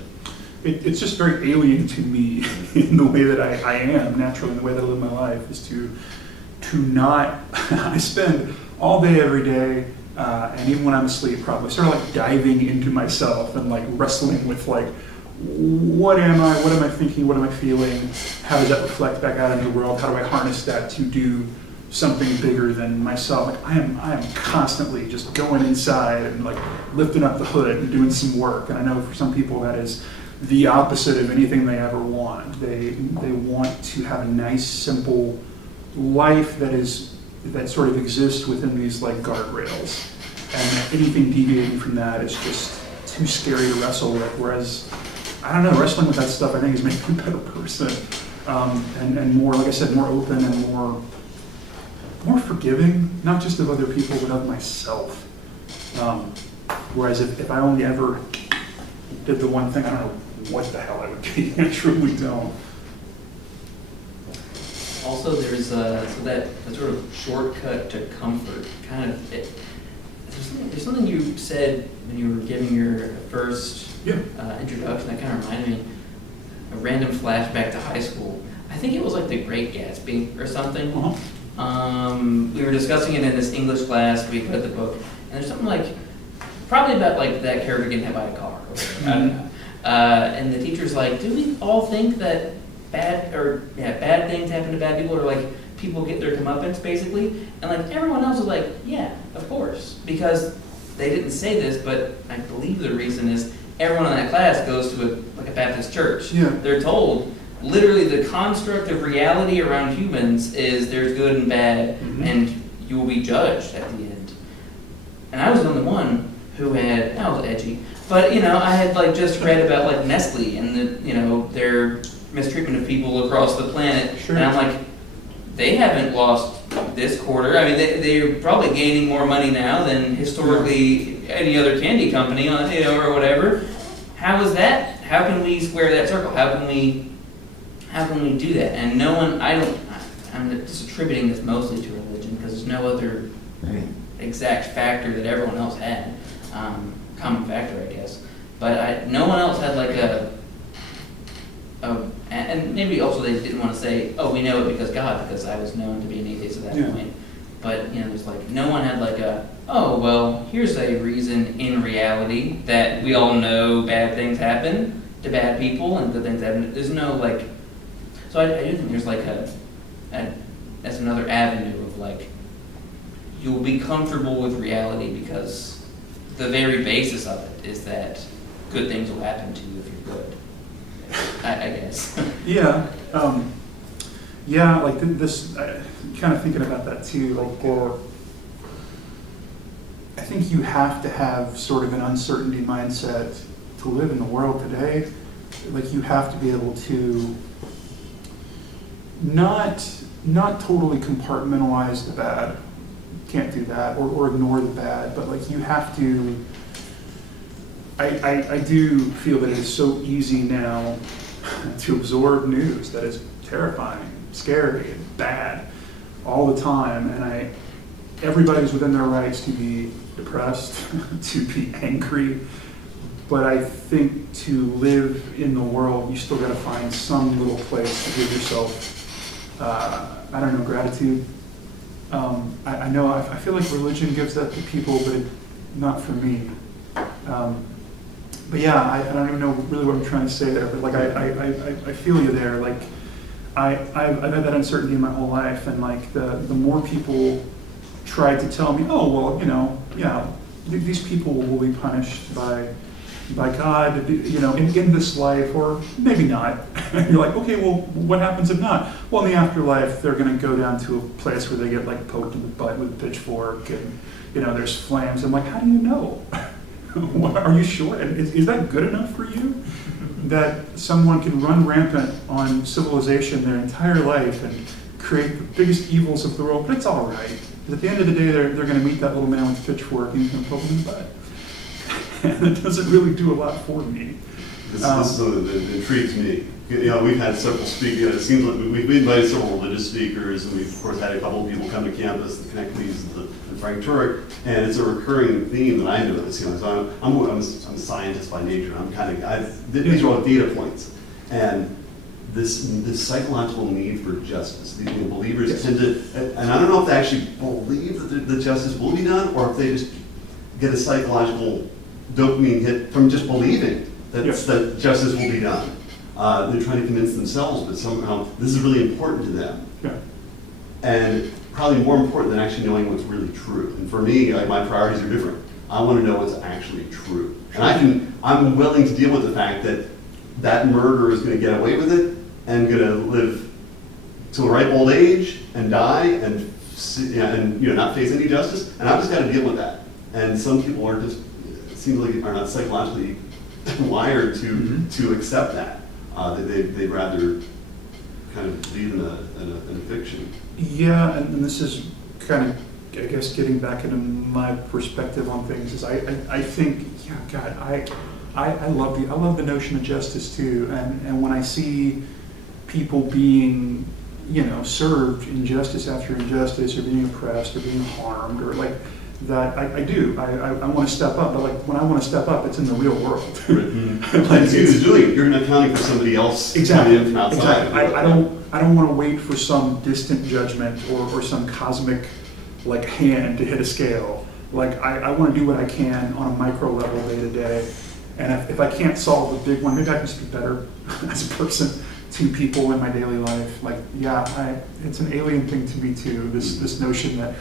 It's just very alien to me in the way that I am naturally, in the way that I live my life, is to not, I spend all day, every day, and even when I'm asleep probably, sort of like diving into myself and like wrestling with like, what am I thinking, what am I feeling, how does that reflect back out into the world, how do I harness that to do something bigger than myself. Like I am constantly just going inside and like lifting up the hood and doing some work, and I know for some people that is the opposite of anything they ever want. They want to have a nice, simple life that sort of exists within these like guardrails, and anything deviating from that is just too scary to wrestle with. Whereas, I don't know, wrestling with that stuff I think is making me a better person, and more, like I said, more open and more forgiving, not just of other people but of myself. Whereas if I only ever did the one thing, I don't know what the hell I would be. I truly don't. Also, there's so that sort of shortcut to comfort. Kind of, there's something you said when you were giving your first introduction that kind of reminded me a random flashback to high school. I think it was like The Great Gatsby or something. Uh-huh. We were discussing it in this English class. We read the book, and there's something like probably about like that character getting hit by a car. Or whatever. I don't know. And the teacher's like, do we all think that bad things happen to bad people, or like people get their comeuppance basically? And like everyone else was like, yeah, of course, because they didn't say this, but I believe the reason is everyone in that class goes to a Baptist church. Yeah. They're told literally the construct of reality around humans is there's good and bad, and you will be judged at the end. And I was the only one who had, I was edgy, but I had like just read about like Nestle and their mistreatment of people across the planet. Sure. And I'm like, they haven't lost this quarter. I mean, they're probably gaining more money now than historically any other candy company, or whatever. How is that? How can we square that circle? How can we do that? And no one, I'm just attributing this mostly to religion because there's no other exact factor that everyone else had. Common factor, I guess. But no one else had like and maybe also they didn't want to say, oh, we know it because I was known to be an atheist at that point. But there's like no one had like oh well, here's a reason in reality that we all know bad things happen to bad people and good things happen. There's no like, so I do think there's like that's another avenue of like you'll be comfortable with reality because the very basis of it is that good things will happen to you if you're good. I guess. Yeah, like this, kind of thinking about that too, like, I think you have to have sort of an uncertainty mindset to live in the world today, like you have to be able to not totally compartmentalize the bad. Can't do that, or ignore the bad, but like you have to. I do feel that it is so easy now to absorb news that is terrifying, scary, and bad all the time, and everybody's within their rights to be depressed, to be angry, but I think to live in the world, you still got to find some little place to give yourself, I don't know, gratitude. I know, I feel like religion gives that to people, but not for me. But yeah, I don't even know really what I'm trying to say there, but like I feel you there. Like I've had that uncertainty in my whole life, and like the more people tried to tell me, oh well, you know, yeah, these people will be punished by God, you know, in this life, or maybe not. And you're like, okay, well, what happens if not? Well, in the afterlife, they're going to go down to a place where they get like poked in the butt with a pitchfork, and you know, there's flames. I'm like, how do you know? Are you sure? And is that good enough for you? That someone can run rampant on civilization their entire life and create the biggest evils of the world, but it's all right. At the end of the day, they're going to meet that little man with a pitchfork and he's going to poke them in the butt. And it doesn't really do a lot for me. This is something that intrigues me. You know, we've had several speakers. It seems like we've invited several religious speakers, and we've of course had a couple of people come to campus, the Connect Leads and Frank Turek, and it's a recurring theme that I notice. You know, so I'm a scientist by nature. These are all data points, and this psychological need for justice. These believers tend to, and I don't know if they actually believe that the justice will be done, or if they just get a psychological dopamine hit from just believing that, that justice will be done. They're trying to convince themselves, but somehow this is really important to them. Yeah. And probably more important than actually knowing what's really true. And for me, like, my priorities are different. I want to know what's actually true. And I'm willing to deal with the fact that that murderer is going to get away with it and going to live to a ripe old age and die and you know, not face any justice. And I've just got to deal with that. And some people are just, it seems like, are not psychologically wired to accept that. They'd rather kind of believe in a fiction. Yeah, and this is kind of, I guess, getting back into my perspective on things. Is I think, yeah, God, I love the notion of justice too. And when I see people being, you know, served injustice after injustice, or being oppressed, or being harmed, or like that, I do. I want to step up, but like when I want to step up, it's in the real world. Like you're not accounting for somebody else. Exactly. From outside. Exactly. I don't want to wait for some distant judgment or some cosmic like hand to hit a scale. Like I want to do what I can on a micro level day to day, and if I can't solve the big one, maybe I can just be better as a person to people in my daily life. Like, yeah, it's an alien thing to me too. This notion that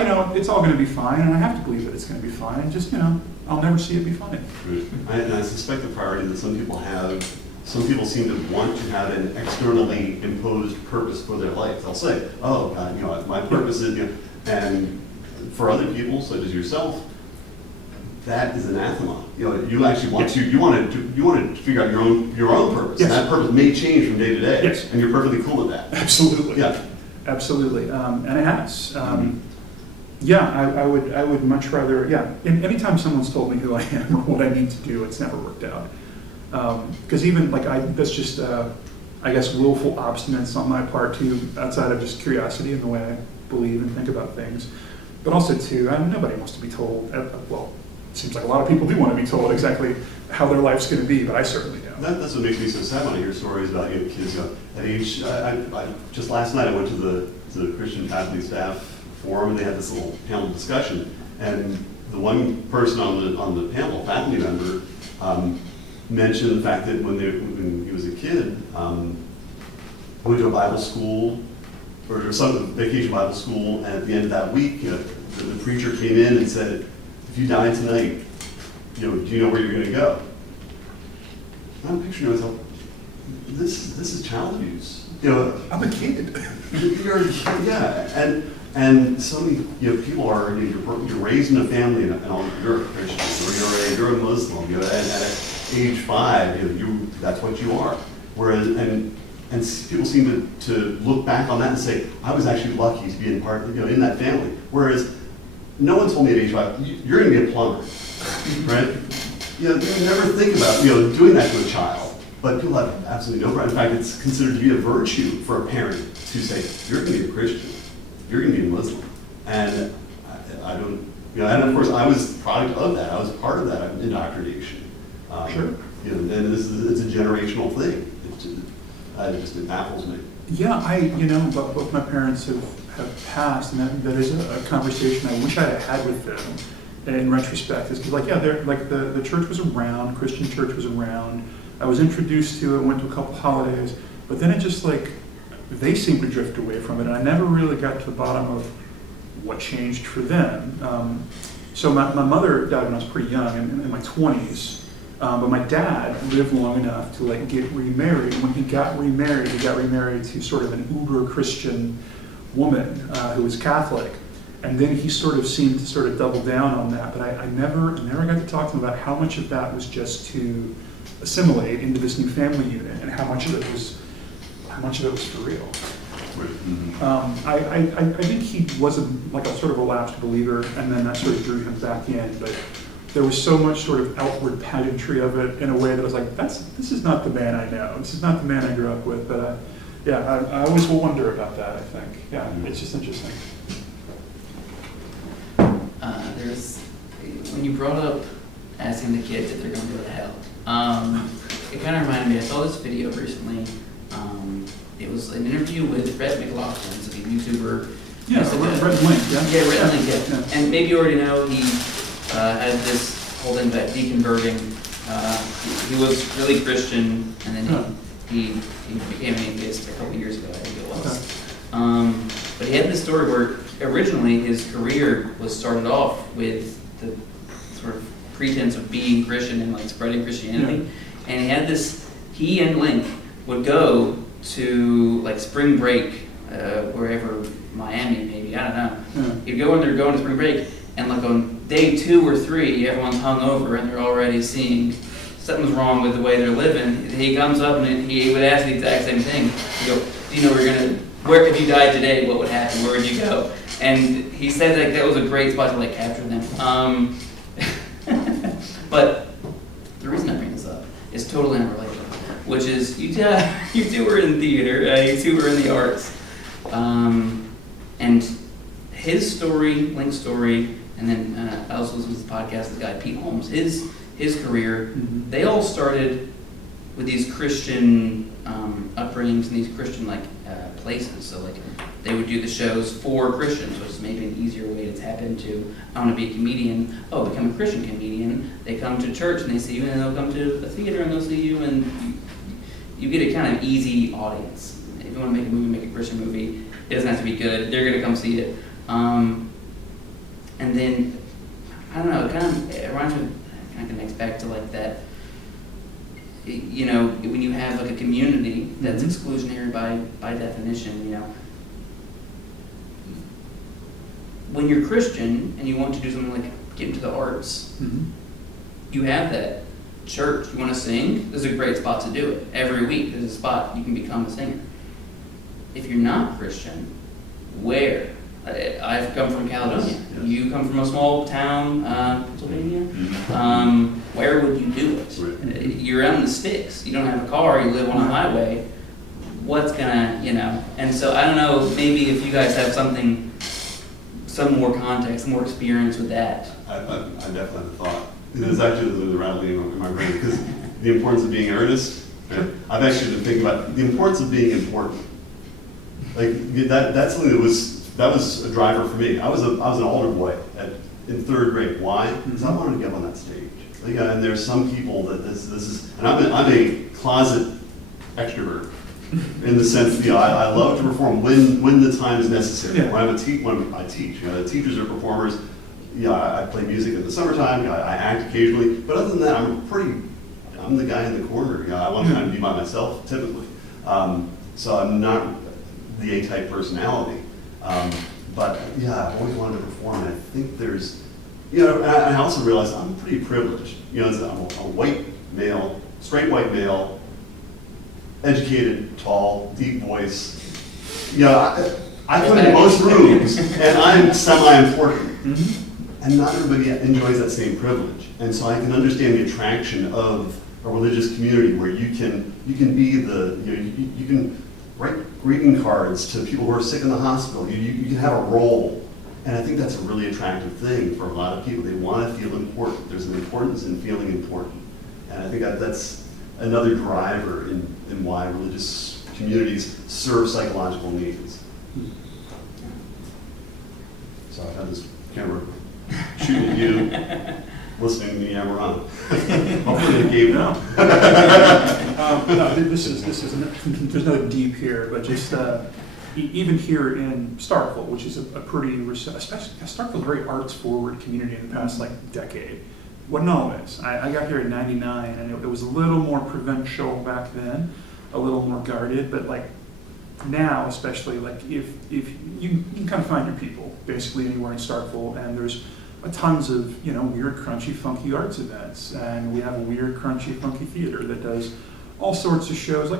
you know, it's all going to be fine, and I have to believe that it's going to be fine. Just, you know, I'll never see it be fine. And I suspect the priority that some people have. Some people seem to want to have an externally imposed purpose for their life. They'll say, "Oh, God, you know, my purpose is," you know, and for other people, such as yourself, that is anathema. You know, you actually want to, you want to figure out your own purpose. Yes. And that purpose may change from day to day. Yes. And you're perfectly cool with that. Absolutely. Yeah. Absolutely. And it has. Yeah, I would much rather, yeah. And anytime someone's told me who I am or what I need to do, it's never worked out. Because even like that's just, I guess, willful obstinance on my part too, outside of just curiosity in the way I believe and think about things. But also too, nobody wants to be told, well, it seems like a lot of people do want to be told exactly how their life's going to be, but I certainly don't. That's what makes me so sad when I hear stories about, you know, kids, you know, at age, just last night I went to the Christian faculty staff forum, and they had this little panel discussion, and the one person on the panel, faculty member, mentioned the fact that when he was a kid, went to a Bible school, or some vacation Bible school, and at the end of that week, you know, the preacher came in and said, "If you die tonight, you know, do you know where you're going to go?" And I'm picturing myself, this is child abuse. You know, I'm a kid. Yeah, and so many, you know, people are, you're raised in a family, and all, you're a Christian, or you're a Muslim, you know, age 5, that's what you are. Whereas, and people seem to look back on that and say, I was actually lucky to be in that family. Whereas, no one told me at age 5, you're going to be a plumber, right? You never think about, doing that to a child. But people have absolutely no right. In fact, it's considered to be a virtue for a parent to say, you're going to be a Christian, you're going to be a Muslim. And I don't, and of course I was a product of that. I was part of that indoctrination. Sure. And it's a generational thing. It baffles me. Yeah, both my parents have passed, and that is a conversation I wish I had had with them in retrospect. Is because the church was around, Christian church was around. I was introduced to it, went to a couple holidays, but then it just they seemed to drift away from it, and I never really got to the bottom of what changed for them. So my mother died when I was pretty young, in my 20s, but my dad lived long enough to get remarried. And when he got remarried to sort of an uber Christian woman who was Catholic, and then he sort of seemed to sort of double down on that. But I never got to talk to him about how much of that was just to assimilate into this new family unit, and how much of it was for real. I think he was a sort of a lapsed believer, and then that sort of drew him back in. But there was so much sort of outward pageantry of it in a way that I was like, this is not the man I know. This is not the man I grew up with. But I always will wonder about that. I think, it's just interesting. When you brought up asking the kids if they're going to go to hell, it kind of reminded me. I saw this video recently. It was an interview with Rhett McLaughlin, who's a YouTuber. Yeah, Rhett Link, yeah. Yeah, Rhett Link, yeah. And maybe you already know he had this whole thing about deconverting. He was really Christian, and then he became an atheist a couple years ago, I think it was. But he had this story where originally his career was started off with the sort of pretense of being Christian and spreading Christianity. Yeah. And he and Link would go to spring break, wherever, Miami maybe, I don't know. Yeah. You'd go when they're going to spring break, and on day 2 or 3, everyone's hungover and they're already seeing something's wrong with the way they're living. He comes up and he would ask the exact same thing. He'd go, do you know where if you died today, what would happen? Where would you go? And he said that was a great spot to capture them. But the reason I bring this up is totally unrelated, which is you two were in theater, you two were in the arts, and his story, Link's story, and then I also listened to the podcast of the guy Pete Holmes. His career, they all started with these Christian upbringings and these Christian places. So they would do the shows for Christians, which is maybe an easier way to tap into, I want to be a comedian. Oh, become a Christian comedian. They come to church and they see you, and they'll come to a theater and they'll see you, and you get a kind of easy audience. If you want to make a movie, make a Christian movie. It doesn't have to be good. They're going to come see it. And then, I don't know, it reminds me, kind of connects back to that, when you have a community that's exclusionary by definition, when you're Christian and you want to do something get into the arts, you have that. Church, you want to sing? This is a great spot to do it. Every week there's a spot you can become a singer. If you're not Christian, where? I've come from Caledonia. Yes. You come from a small town, Pennsylvania. Where would you do it? Right. You're out in the sticks. You don't have a car. You live on a highway. What's gonna, And so I don't know. Maybe if you guys have some more context, more experience with that. I definitely had a thought. It's actually rattling in my brain because the importance of being earnest. Right? I've actually been thinking about the importance of being important. That's something that was a driver for me. I was an altar boy in 3rd grade. Why? Because I wanted to get on that stage. And there's some people that this is, and I'm a closet extrovert in the sense that I love to perform when the time is necessary. Yeah. When I teach, the teachers are performers. I play music in the summertime. I act occasionally, but other than that, I'm the guy in the corner. I want to kind of be by myself typically. So I'm not the A-type personality. But I've always wanted to perform, and I think there's, and I also realized I'm pretty privileged. I'm a white male, straight white male, educated, tall, deep voice. You know, I come into most rooms and I'm semi-important. Mm-hmm. And not everybody enjoys that same privilege. And so I can understand the attraction of a religious community where you can be the, you can write greeting cards to people who are sick in the hospital. You can have a role. And I think that's a really attractive thing for a lot of people. They want to feel important. There's an importance in feeling important. And I think that's another driver in why religious communities serve psychological needs. So I've had this camera shooting at you, listening to me yammer on. Hopefully it gave now. No, this is there's nothing deep here, but just even here in Starkville, which is a pretty, especially Starkville's a very arts-forward community in the past decade. Wasn't always. I got here in '99, and it was a little more provincial back then, a little more guarded, but now, especially if you can kind of find your people basically anywhere in Starkville, and there's tons of weird, crunchy, funky arts events, and we have a weird, crunchy, funky theater that does all sorts of shows.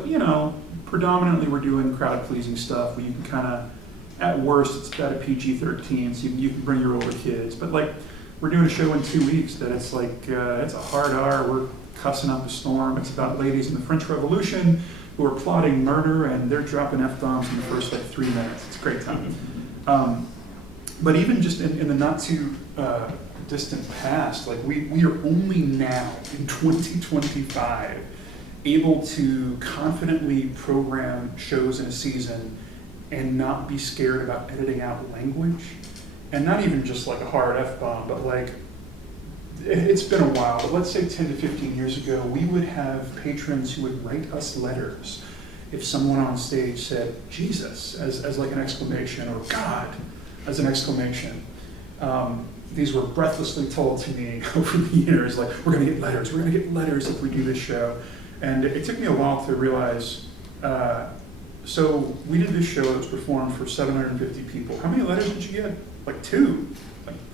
Predominantly we're doing crowd-pleasing stuff where you can kind of, at worst, it's about a PG-13, so you can bring your older kids. But we're doing a show in 2 weeks that it's it's a hard R. We're cussing up a storm. It's about ladies in the French Revolution who are plotting murder, and they're dropping F-bombs in the first 3 minutes. It's a great time. But even just in the not too distant past, we are only now in 2025 able to confidently program shows in a season and not be scared about editing out language, and not even just a hard F-bomb, but it's been a while, but let's say 10 to 15 years ago, we would have patrons who would write us letters if someone on stage said Jesus as an exclamation, or God as an exclamation. These were breathlessly told to me over the years, we're gonna get letters if we do this show. And it took me a while to realize, so we did this show that was performed for 750 people. How many letters did you get? 2.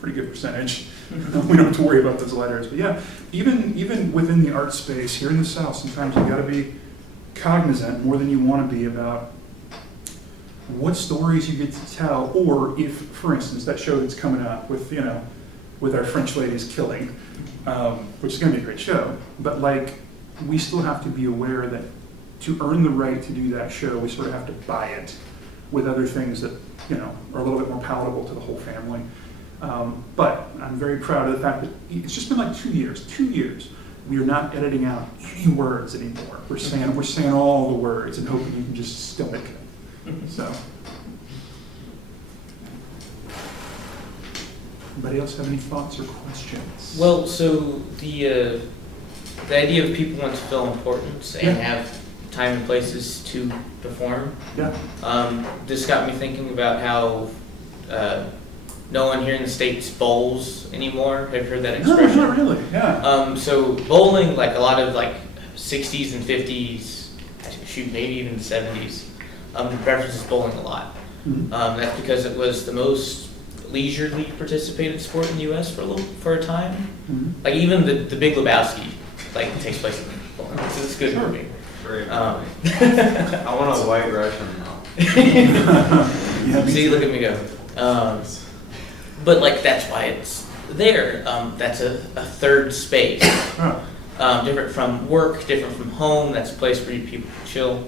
Pretty good percentage. We don't have to worry about those letters. But yeah, even within the art space here in the South, sometimes you gotta be cognizant more than you wanna be about what stories you get to tell, or if, for instance, that show that's coming up with, with our French ladies killing, which is gonna be a great show, but we still have to be aware that to earn the right to do that show, we sort of have to buy it with other things that, are a little bit more palatable to the whole family. But I'm very proud of the fact that it's just been 2 years. 2 years. We are not editing out any words anymore. We're saying all the words and hoping you can just stomach it. So. Anybody else have any thoughts or questions? Well, so the idea of people want to feel important and have time and places to perform. Yeah. This got me thinking about how no one here in the States bowls anymore. Have you heard that expression? No, not really. Yeah. So bowling, a lot of 60s and 50s, shoot, maybe even the 70s, references bowling a lot. Mm-hmm. That's because it was the most leisurely participated sport in the U.S. for a time. Mm-hmm. Even the Big Lebowski takes place in bowling. It's a good movie. Great. I want a white Russian now. See, look at me go. But that's why it's there. That's a third space. Different from work, different from home. That's a place where people can chill.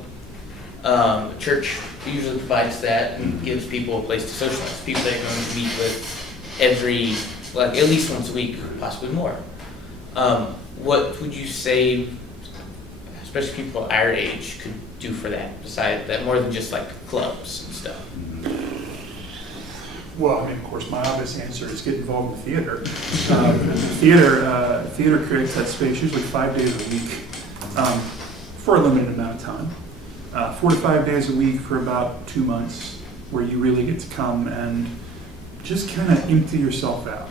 Church usually provides that and gives people a place to socialize. People that you're going to meet with every, at least once a week, possibly more. What would you say, especially people our age, could do for that, besides that, more than just clubs and stuff? Well, of course, my obvious answer is get involved in theater. Theater creates that space usually 5 days a week for a limited amount of time. 4 to 5 days a week for about 2 months, where you really get to come and just kind of empty yourself out.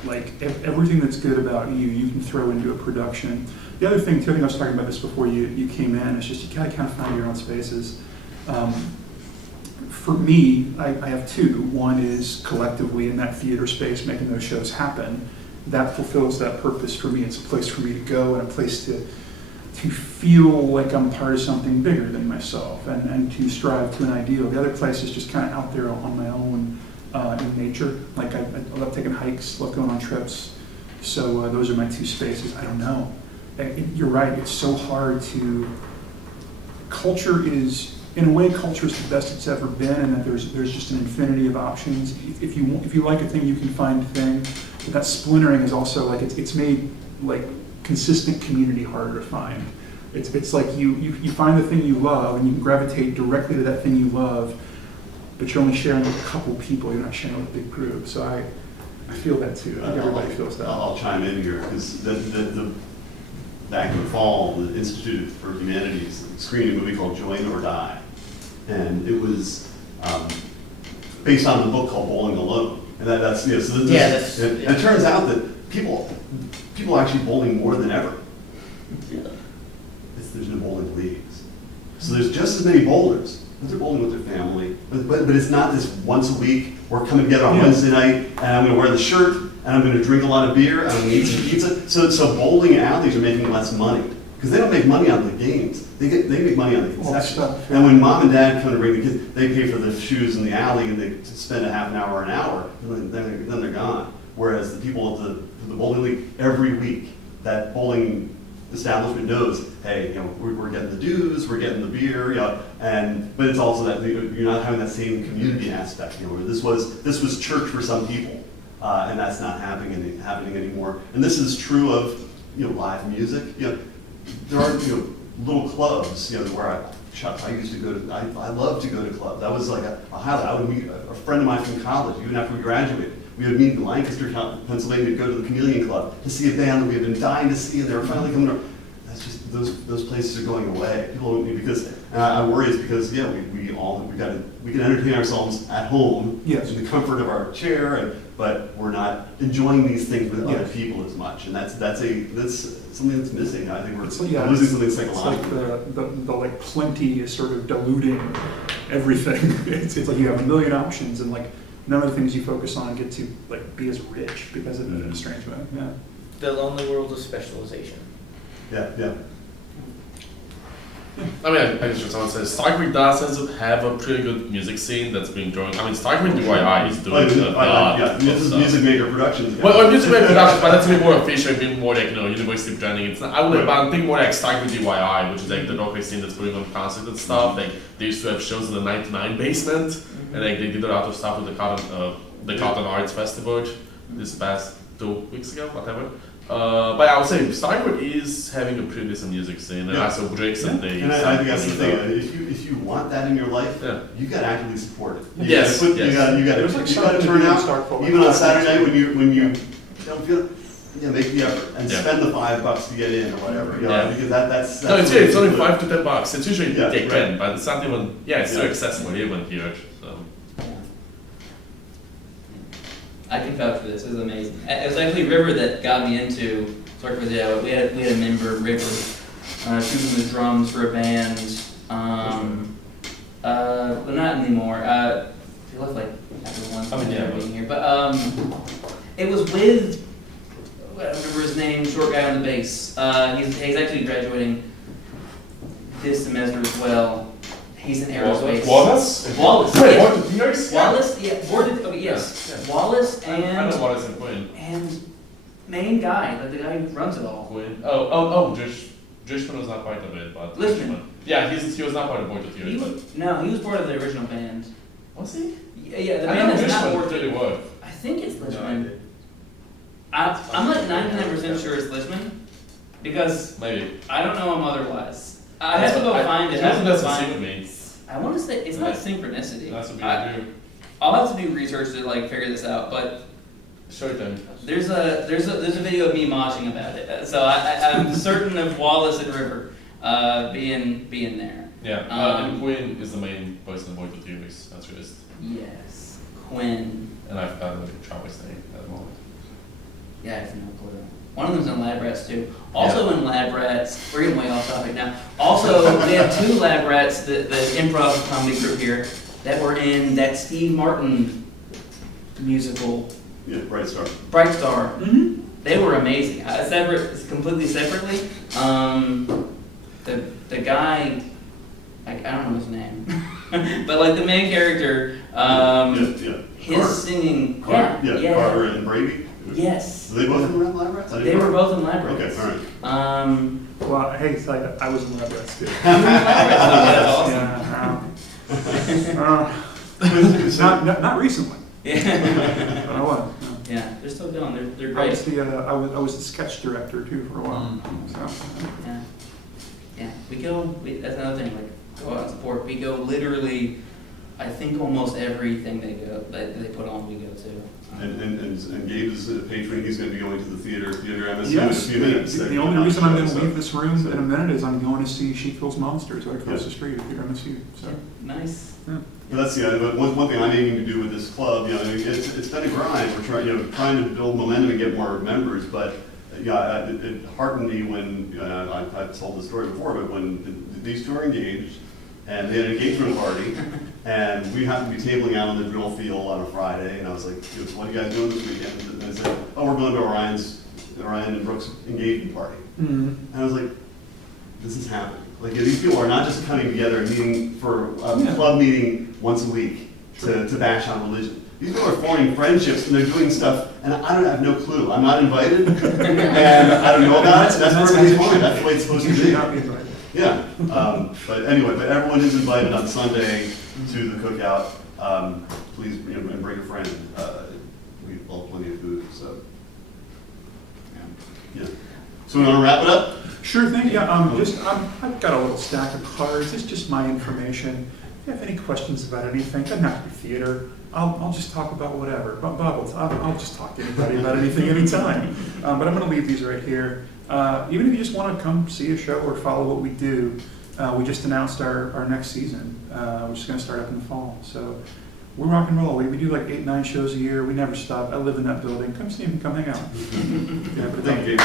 Everything that's good about you can throw into a production. The other thing, too, I think I was talking about this before you came in, is just you gotta kind of find your own spaces. For me, I have two. One is collectively in that theater space, making those shows happen. That fulfills that purpose for me. It's a place for me to go and a place to to feel like I'm part of something bigger than myself and to strive to an ideal. The other place is just kind of out there on my own in nature. Like I love taking hikes, love going on trips. So those are my two spaces. I don't know. You're right. It's so hard to. Culture is, in a way, culture is the best it's ever been, and that there's just an infinity of options. If you like a thing, you can find a thing. But that splintering is also like it's made like consistent community harder to find. It's like you find the thing you love and you can gravitate directly to that thing you love, but you're only sharing with a couple people. You're not sharing with a big group. So I feel that too. I think everybody feels that. I'll chime in here because back in the fall, the Institute for Humanities screened a movie called Join or Die, and it was based on the book called Bowling Alone. And that's so and it turns out that people are actually bowling more than ever. There's no bowling leagues, so there's just as many bowlers, but they're bowling with their family. But it's not this once a week. We're coming together on Wednesday night, and I'm going to wear the shirt, and I'm going to drink a lot of beer, and I'm going to eat some pizza. So bowling alleys are making less money because they don't make money on the games. They make money on the concessions. And when mom and dad come to bring the kids, they pay for the shoes in the alley, and they spend a half an hour or an hour, and then they're gone. Whereas the people at the bowling league every week, that bowling establishment knows, hey, we're getting the dues, we're getting the beer, but it's also that you're not having that same community aspect. Where this was church for some people, and that's not happening anymore. And this is true of live music. There are little clubs where I used to go to. I love to go to clubs. That was like a highlight. I would meet a friend of mine from college even after we graduated. We would meet in Lancaster, Pennsylvania, to go to the Chameleon Club to see a band that we had been dying to see, and they were finally coming to. That's just those places are going away. People because I worry is because we can entertain ourselves at home in the comfort of our chair, but we're not enjoying these things with other people as much, and that's something that's missing. I think we're losing something psychological. It's like the like plenty is sort of diluting everything. It's like you have a million options and like. None of the things you focus on get to like be as rich because of it in a strange way. Yeah. The lonely world of specialization. Yeah. I mean, I just want to say, Starkville does have a pretty good music scene that's been growing. I mean, Starkville DIY is doing a lot. Music Maker Productions. Well, Music Maker Productions, but that's a bit more official, a bit more like university branding. It's not, I think more like Starkville DIY, which is like the rock scene that's going on concerts and stuff. Like they used to have shows in the 99 basement, and like they did a lot of stuff with the Cotton Arts Festival this past 2 weeks ago, whatever. But I would say Starkville is having a pretty decent music scene, and also Bricks and they. And I think that's the thing. If you want that in your life, you got to actively support it. You got to turn out even on Saturday night when you don't feel. Make the effort and spend the $5 to get in or whatever. Because that's no, it's only $5 to $10. It's usually take 10, but it's not even. It's still accessible even here. So. I can vouch for this. It was amazing. It was actually River that got me into Starkville DIY. We had a member, River. She was in the drums for a band. But not anymore. She left like after one year being here. But it was with. I don't remember his name. Short guy on the bass. He's actually graduating this semester as well. He's in aerospace. Wallace? Wait, yes. Wallace? Yeah, yes. Yeah. Wallace and... I know Wallace and Quinn. And main guy, like the guy who runs it all. Quinn. Drishman was not part of it, but... Lichtman. Yeah, he was not part of Board of Theory, No, he was part of the original band. Was he? Yeah, the band is not Drishman really was. I think it's Lichtman. I'm like 99% sure it's Lichtman, because... Maybe. I don't know him otherwise. I have to go find it. I want to say it's not synchronicity. That's what we do. I'll have to do research to like figure this out, but show them. There's a video of me moshing about it, so I'm certain of Wallace and River being there. Yeah, and Quinn is the main person in Board of Theories. That's just. Yes, Quinn. And I forgot what the Travis name at the moment. Yeah, I have no clue. One of them's in Lab Rats too. Also in Lab Rats, we're getting way off topic now. Also, we have 2 Lab Rats, the improv comedy group here, that were in that Steve Martin musical. Yeah, Bright Star. Bright Star. Mm-hmm. They were amazing. Completely separately. the guy, like, I don't know his name, but like the main character, his singing, Carter and Brady? yes. Were they both in Lab Rats? They were both in Lab Rats. Okay, all right. Well, hey, it's like, I was in Lab Rats too. Not recently. Yeah. But I was. Yeah, they're still going. They're I great. was I was the sketch director too for a while. So. Yeah. Yeah. That's another thing. Like, go out and support. We go literally. I think almost everything they put on, we go to. And Gabe is a patron, he's gonna be going to the theater FAAMSU Yes, in a few minutes. the only reason I'm going to leave this room in a minute is I'm going to see Sheepfield's Monsters right across the street at the MSU. So. Nice. Yeah. But but one thing I'm aiming to do with this club, it's been a grind. We're trying to build momentum and get more members, but it heartened me when I've told the story before, but when these two are engaged and they had an engagement party, and we happened to be tabling out on the drill field on a Friday, and I was like, so what are you guys doing this weekend? And they said, oh, we're going to Orion and Brooks' engagement party. Mm-hmm. And I was like, this is happening. Like, these people are not just coming together and meeting for a club meeting once a week to bash on religion. These people are forming friendships and they're doing stuff, and I have no clue. I'm not invited, and I don't know about it. That's perfectly fine. That's the way it's supposed to be. Not be invited. Yeah. But anyway, everyone is invited on Sunday to the cookout. Please, and bring a friend. We all have plenty of food, so yeah. So we want to wrap it up. Sure thing. Yeah. I've got a little stack of cards. It's just my information. If you have any questions about anything, doesn't have to be theater. I'll just talk about whatever. But Bob, I'll just talk to anybody about anything anytime. But I'm going to leave these right here. Even if you just want to come see a show or follow what we do, we just announced our next season, which is going to start up in the fall. So we're rock and roll. We do like 8-9 shows a year. We never stop. I live in that building. Come see me. Come hang out. Yeah, but Thank you.